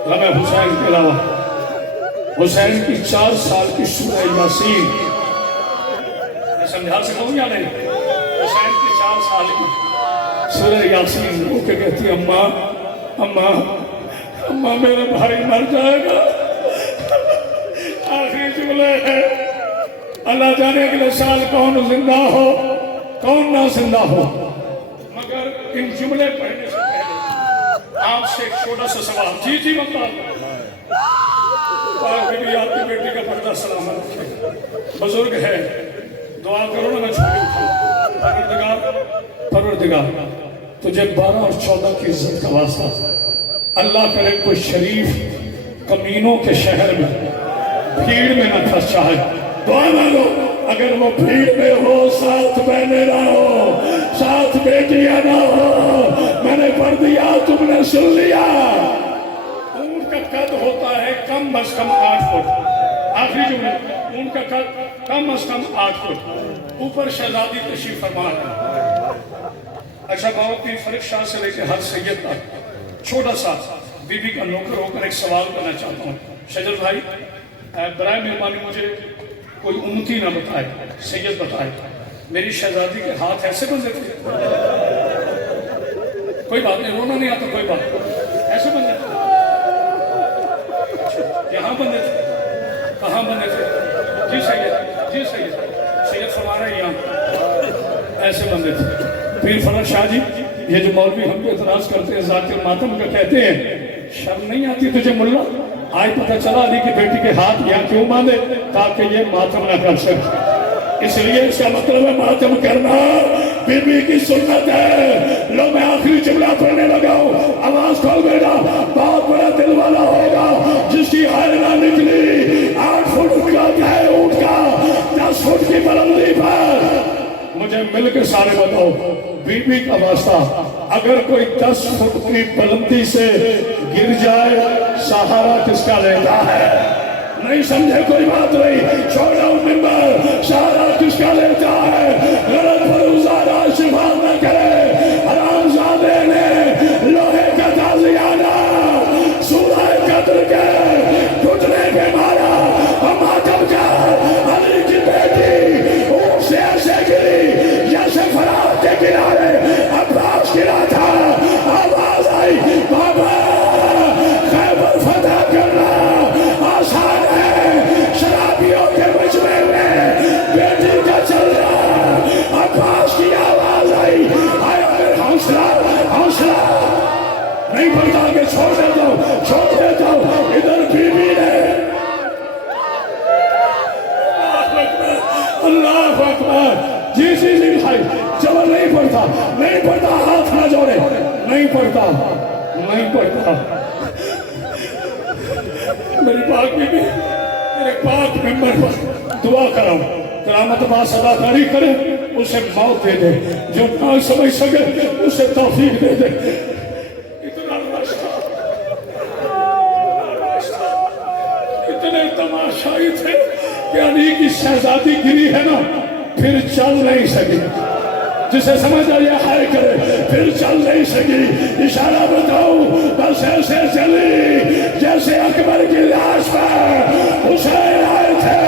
غم حسین کے علاوہ حسین کی 4 سال کی سورہ یاسین، سمجھا سکوں یا نہیں؟ حسین کی 4 سال کی سورہ یاسین وہ کہ کہتی اماں اماں اماں میرے بھائی مر جائے گا۔ آخری جملے ہے اللہ جانے اگلے سال کون زندہ ہو کون نہ زندہ ہو، مگر ان جملے پڑھنے سے پہلے آپ سے ایک چھوٹا سا سوال۔ جی جی مطلب پاک بی بی آپ کی بیٹی کا پردہ سلامت رکھے، بزرگ ہے، دعا کرو نا میں چھوٹی اٹھوں۔ پروردگار تجھے 12 اور 14 کی عزت کا واسطہ، اللہ کرے کوئی شریف کمینوں کے شہر میں بھیڑ میں نہ پھنس جائے، دعا مانگو اگر وہ بھیڑ میں ہو، ساتھ بہنیں نہ ہو، ساتھ بیٹیاں نہ ہو، میں نے پڑھ دیا تم نے سن لیا۔ اونٹ کا قد ہوتا ہے کم از کم 8 فٹ، آخری جملہ، اونٹ کا قد کم از کم 8 فٹ، اوپر شہزادی تشریف فرما ہے۔ اچھا بہت ہی فرق شاہ سے لے کے ہر سید تک چھوٹا سا بی بی کا نوکر ہو کر ایک سوال کرنا چاہتا ہوں۔ شجر بھائی برائے مہربانی مجھے کوئی امتی نہ بتائے، سید بتائے میری شہزادی کے ہاتھ ایسے بندے تھے؟ کوئی بات نہیں، رونا نہیں آتا، کوئی بات، ایسے بندے تھے؟ یہاں بندے تھے، کہاں بندے تھے؟ جی سید، جی سید، سید فرما رہے ہیں یہاں ایسے بندے تھے۔ پھر فرق شاہ جی یہ جو مولوی ہم کو اعتراض کرتے ہیں ذاکر ماتم کا کہتے ہیں، شرم نہیں آتی تجھے ملا؟ آج پتہ چلا علی کی بیٹی کے ہاتھ یہاں کیوں باندھے تاکہ یہ ماتم نہ کر سکے، اس لیے اس کا مطلب ہے ماتم کرنا بی بی کی سنت ہے۔ لو میں آخری جملہ پڑھنے لگا ہوں، آواز کھول بیٹا، بہت بڑا دل والا ہوگا جس کی آئینہ نکلی 8 فٹ کا ہے اونٹ کا 10 فٹ کی بلندی پر۔ مجھے مل کے سارے بتاؤ بی بی کا واسطہ اگر کوئی 10 فٹ کی بلندی سے گر جائے سہارا کس کا لیتا ہے؟ نہیں سمجھے کوئی بات نہیں، چھوڑا ممبر، سہارا کس کا لیتا ہے؟ غلط پر ازارہ شفاعت نہ کرے، حرام زادے نے لوہے کا تازیانہ سورہ قدر کے گھٹنے پہ مارا، اور ماتم کا علی کی بیٹی اونٹ سے ایسے گری جیسے فرات کے کنارے عباس گرا تھا۔ آواز آئی بابا خیبر فتح کرنا آسان ہے، شرابیوں اللہ اکبر. جی جی جی بھائی جبر نہیں پڑتا, نہیں پڑتا, ہاتھ نہ جوڑے, نہیں پڑتا, نہیں پڑتا. میری پاک بی بی میرے پاک ممبر پر دعا کراؤ, قیامت باس ادا کاری کرے, اسے موت دے دے, جو نہ سمجھ سکے اسے توفیق دے دے. اتنا رشتہ, اتنے تماشائی تھے کہ علی کی شہزادی گری ہے نا, پھر چل نہیں سکی. جسے سمجھ آیا ہائے کرے, پھر چل نہیں سکی. اشارہ بتاؤ, بس ایسے چلی جیسے اکبر کی لاش پر حسین آئے تھے.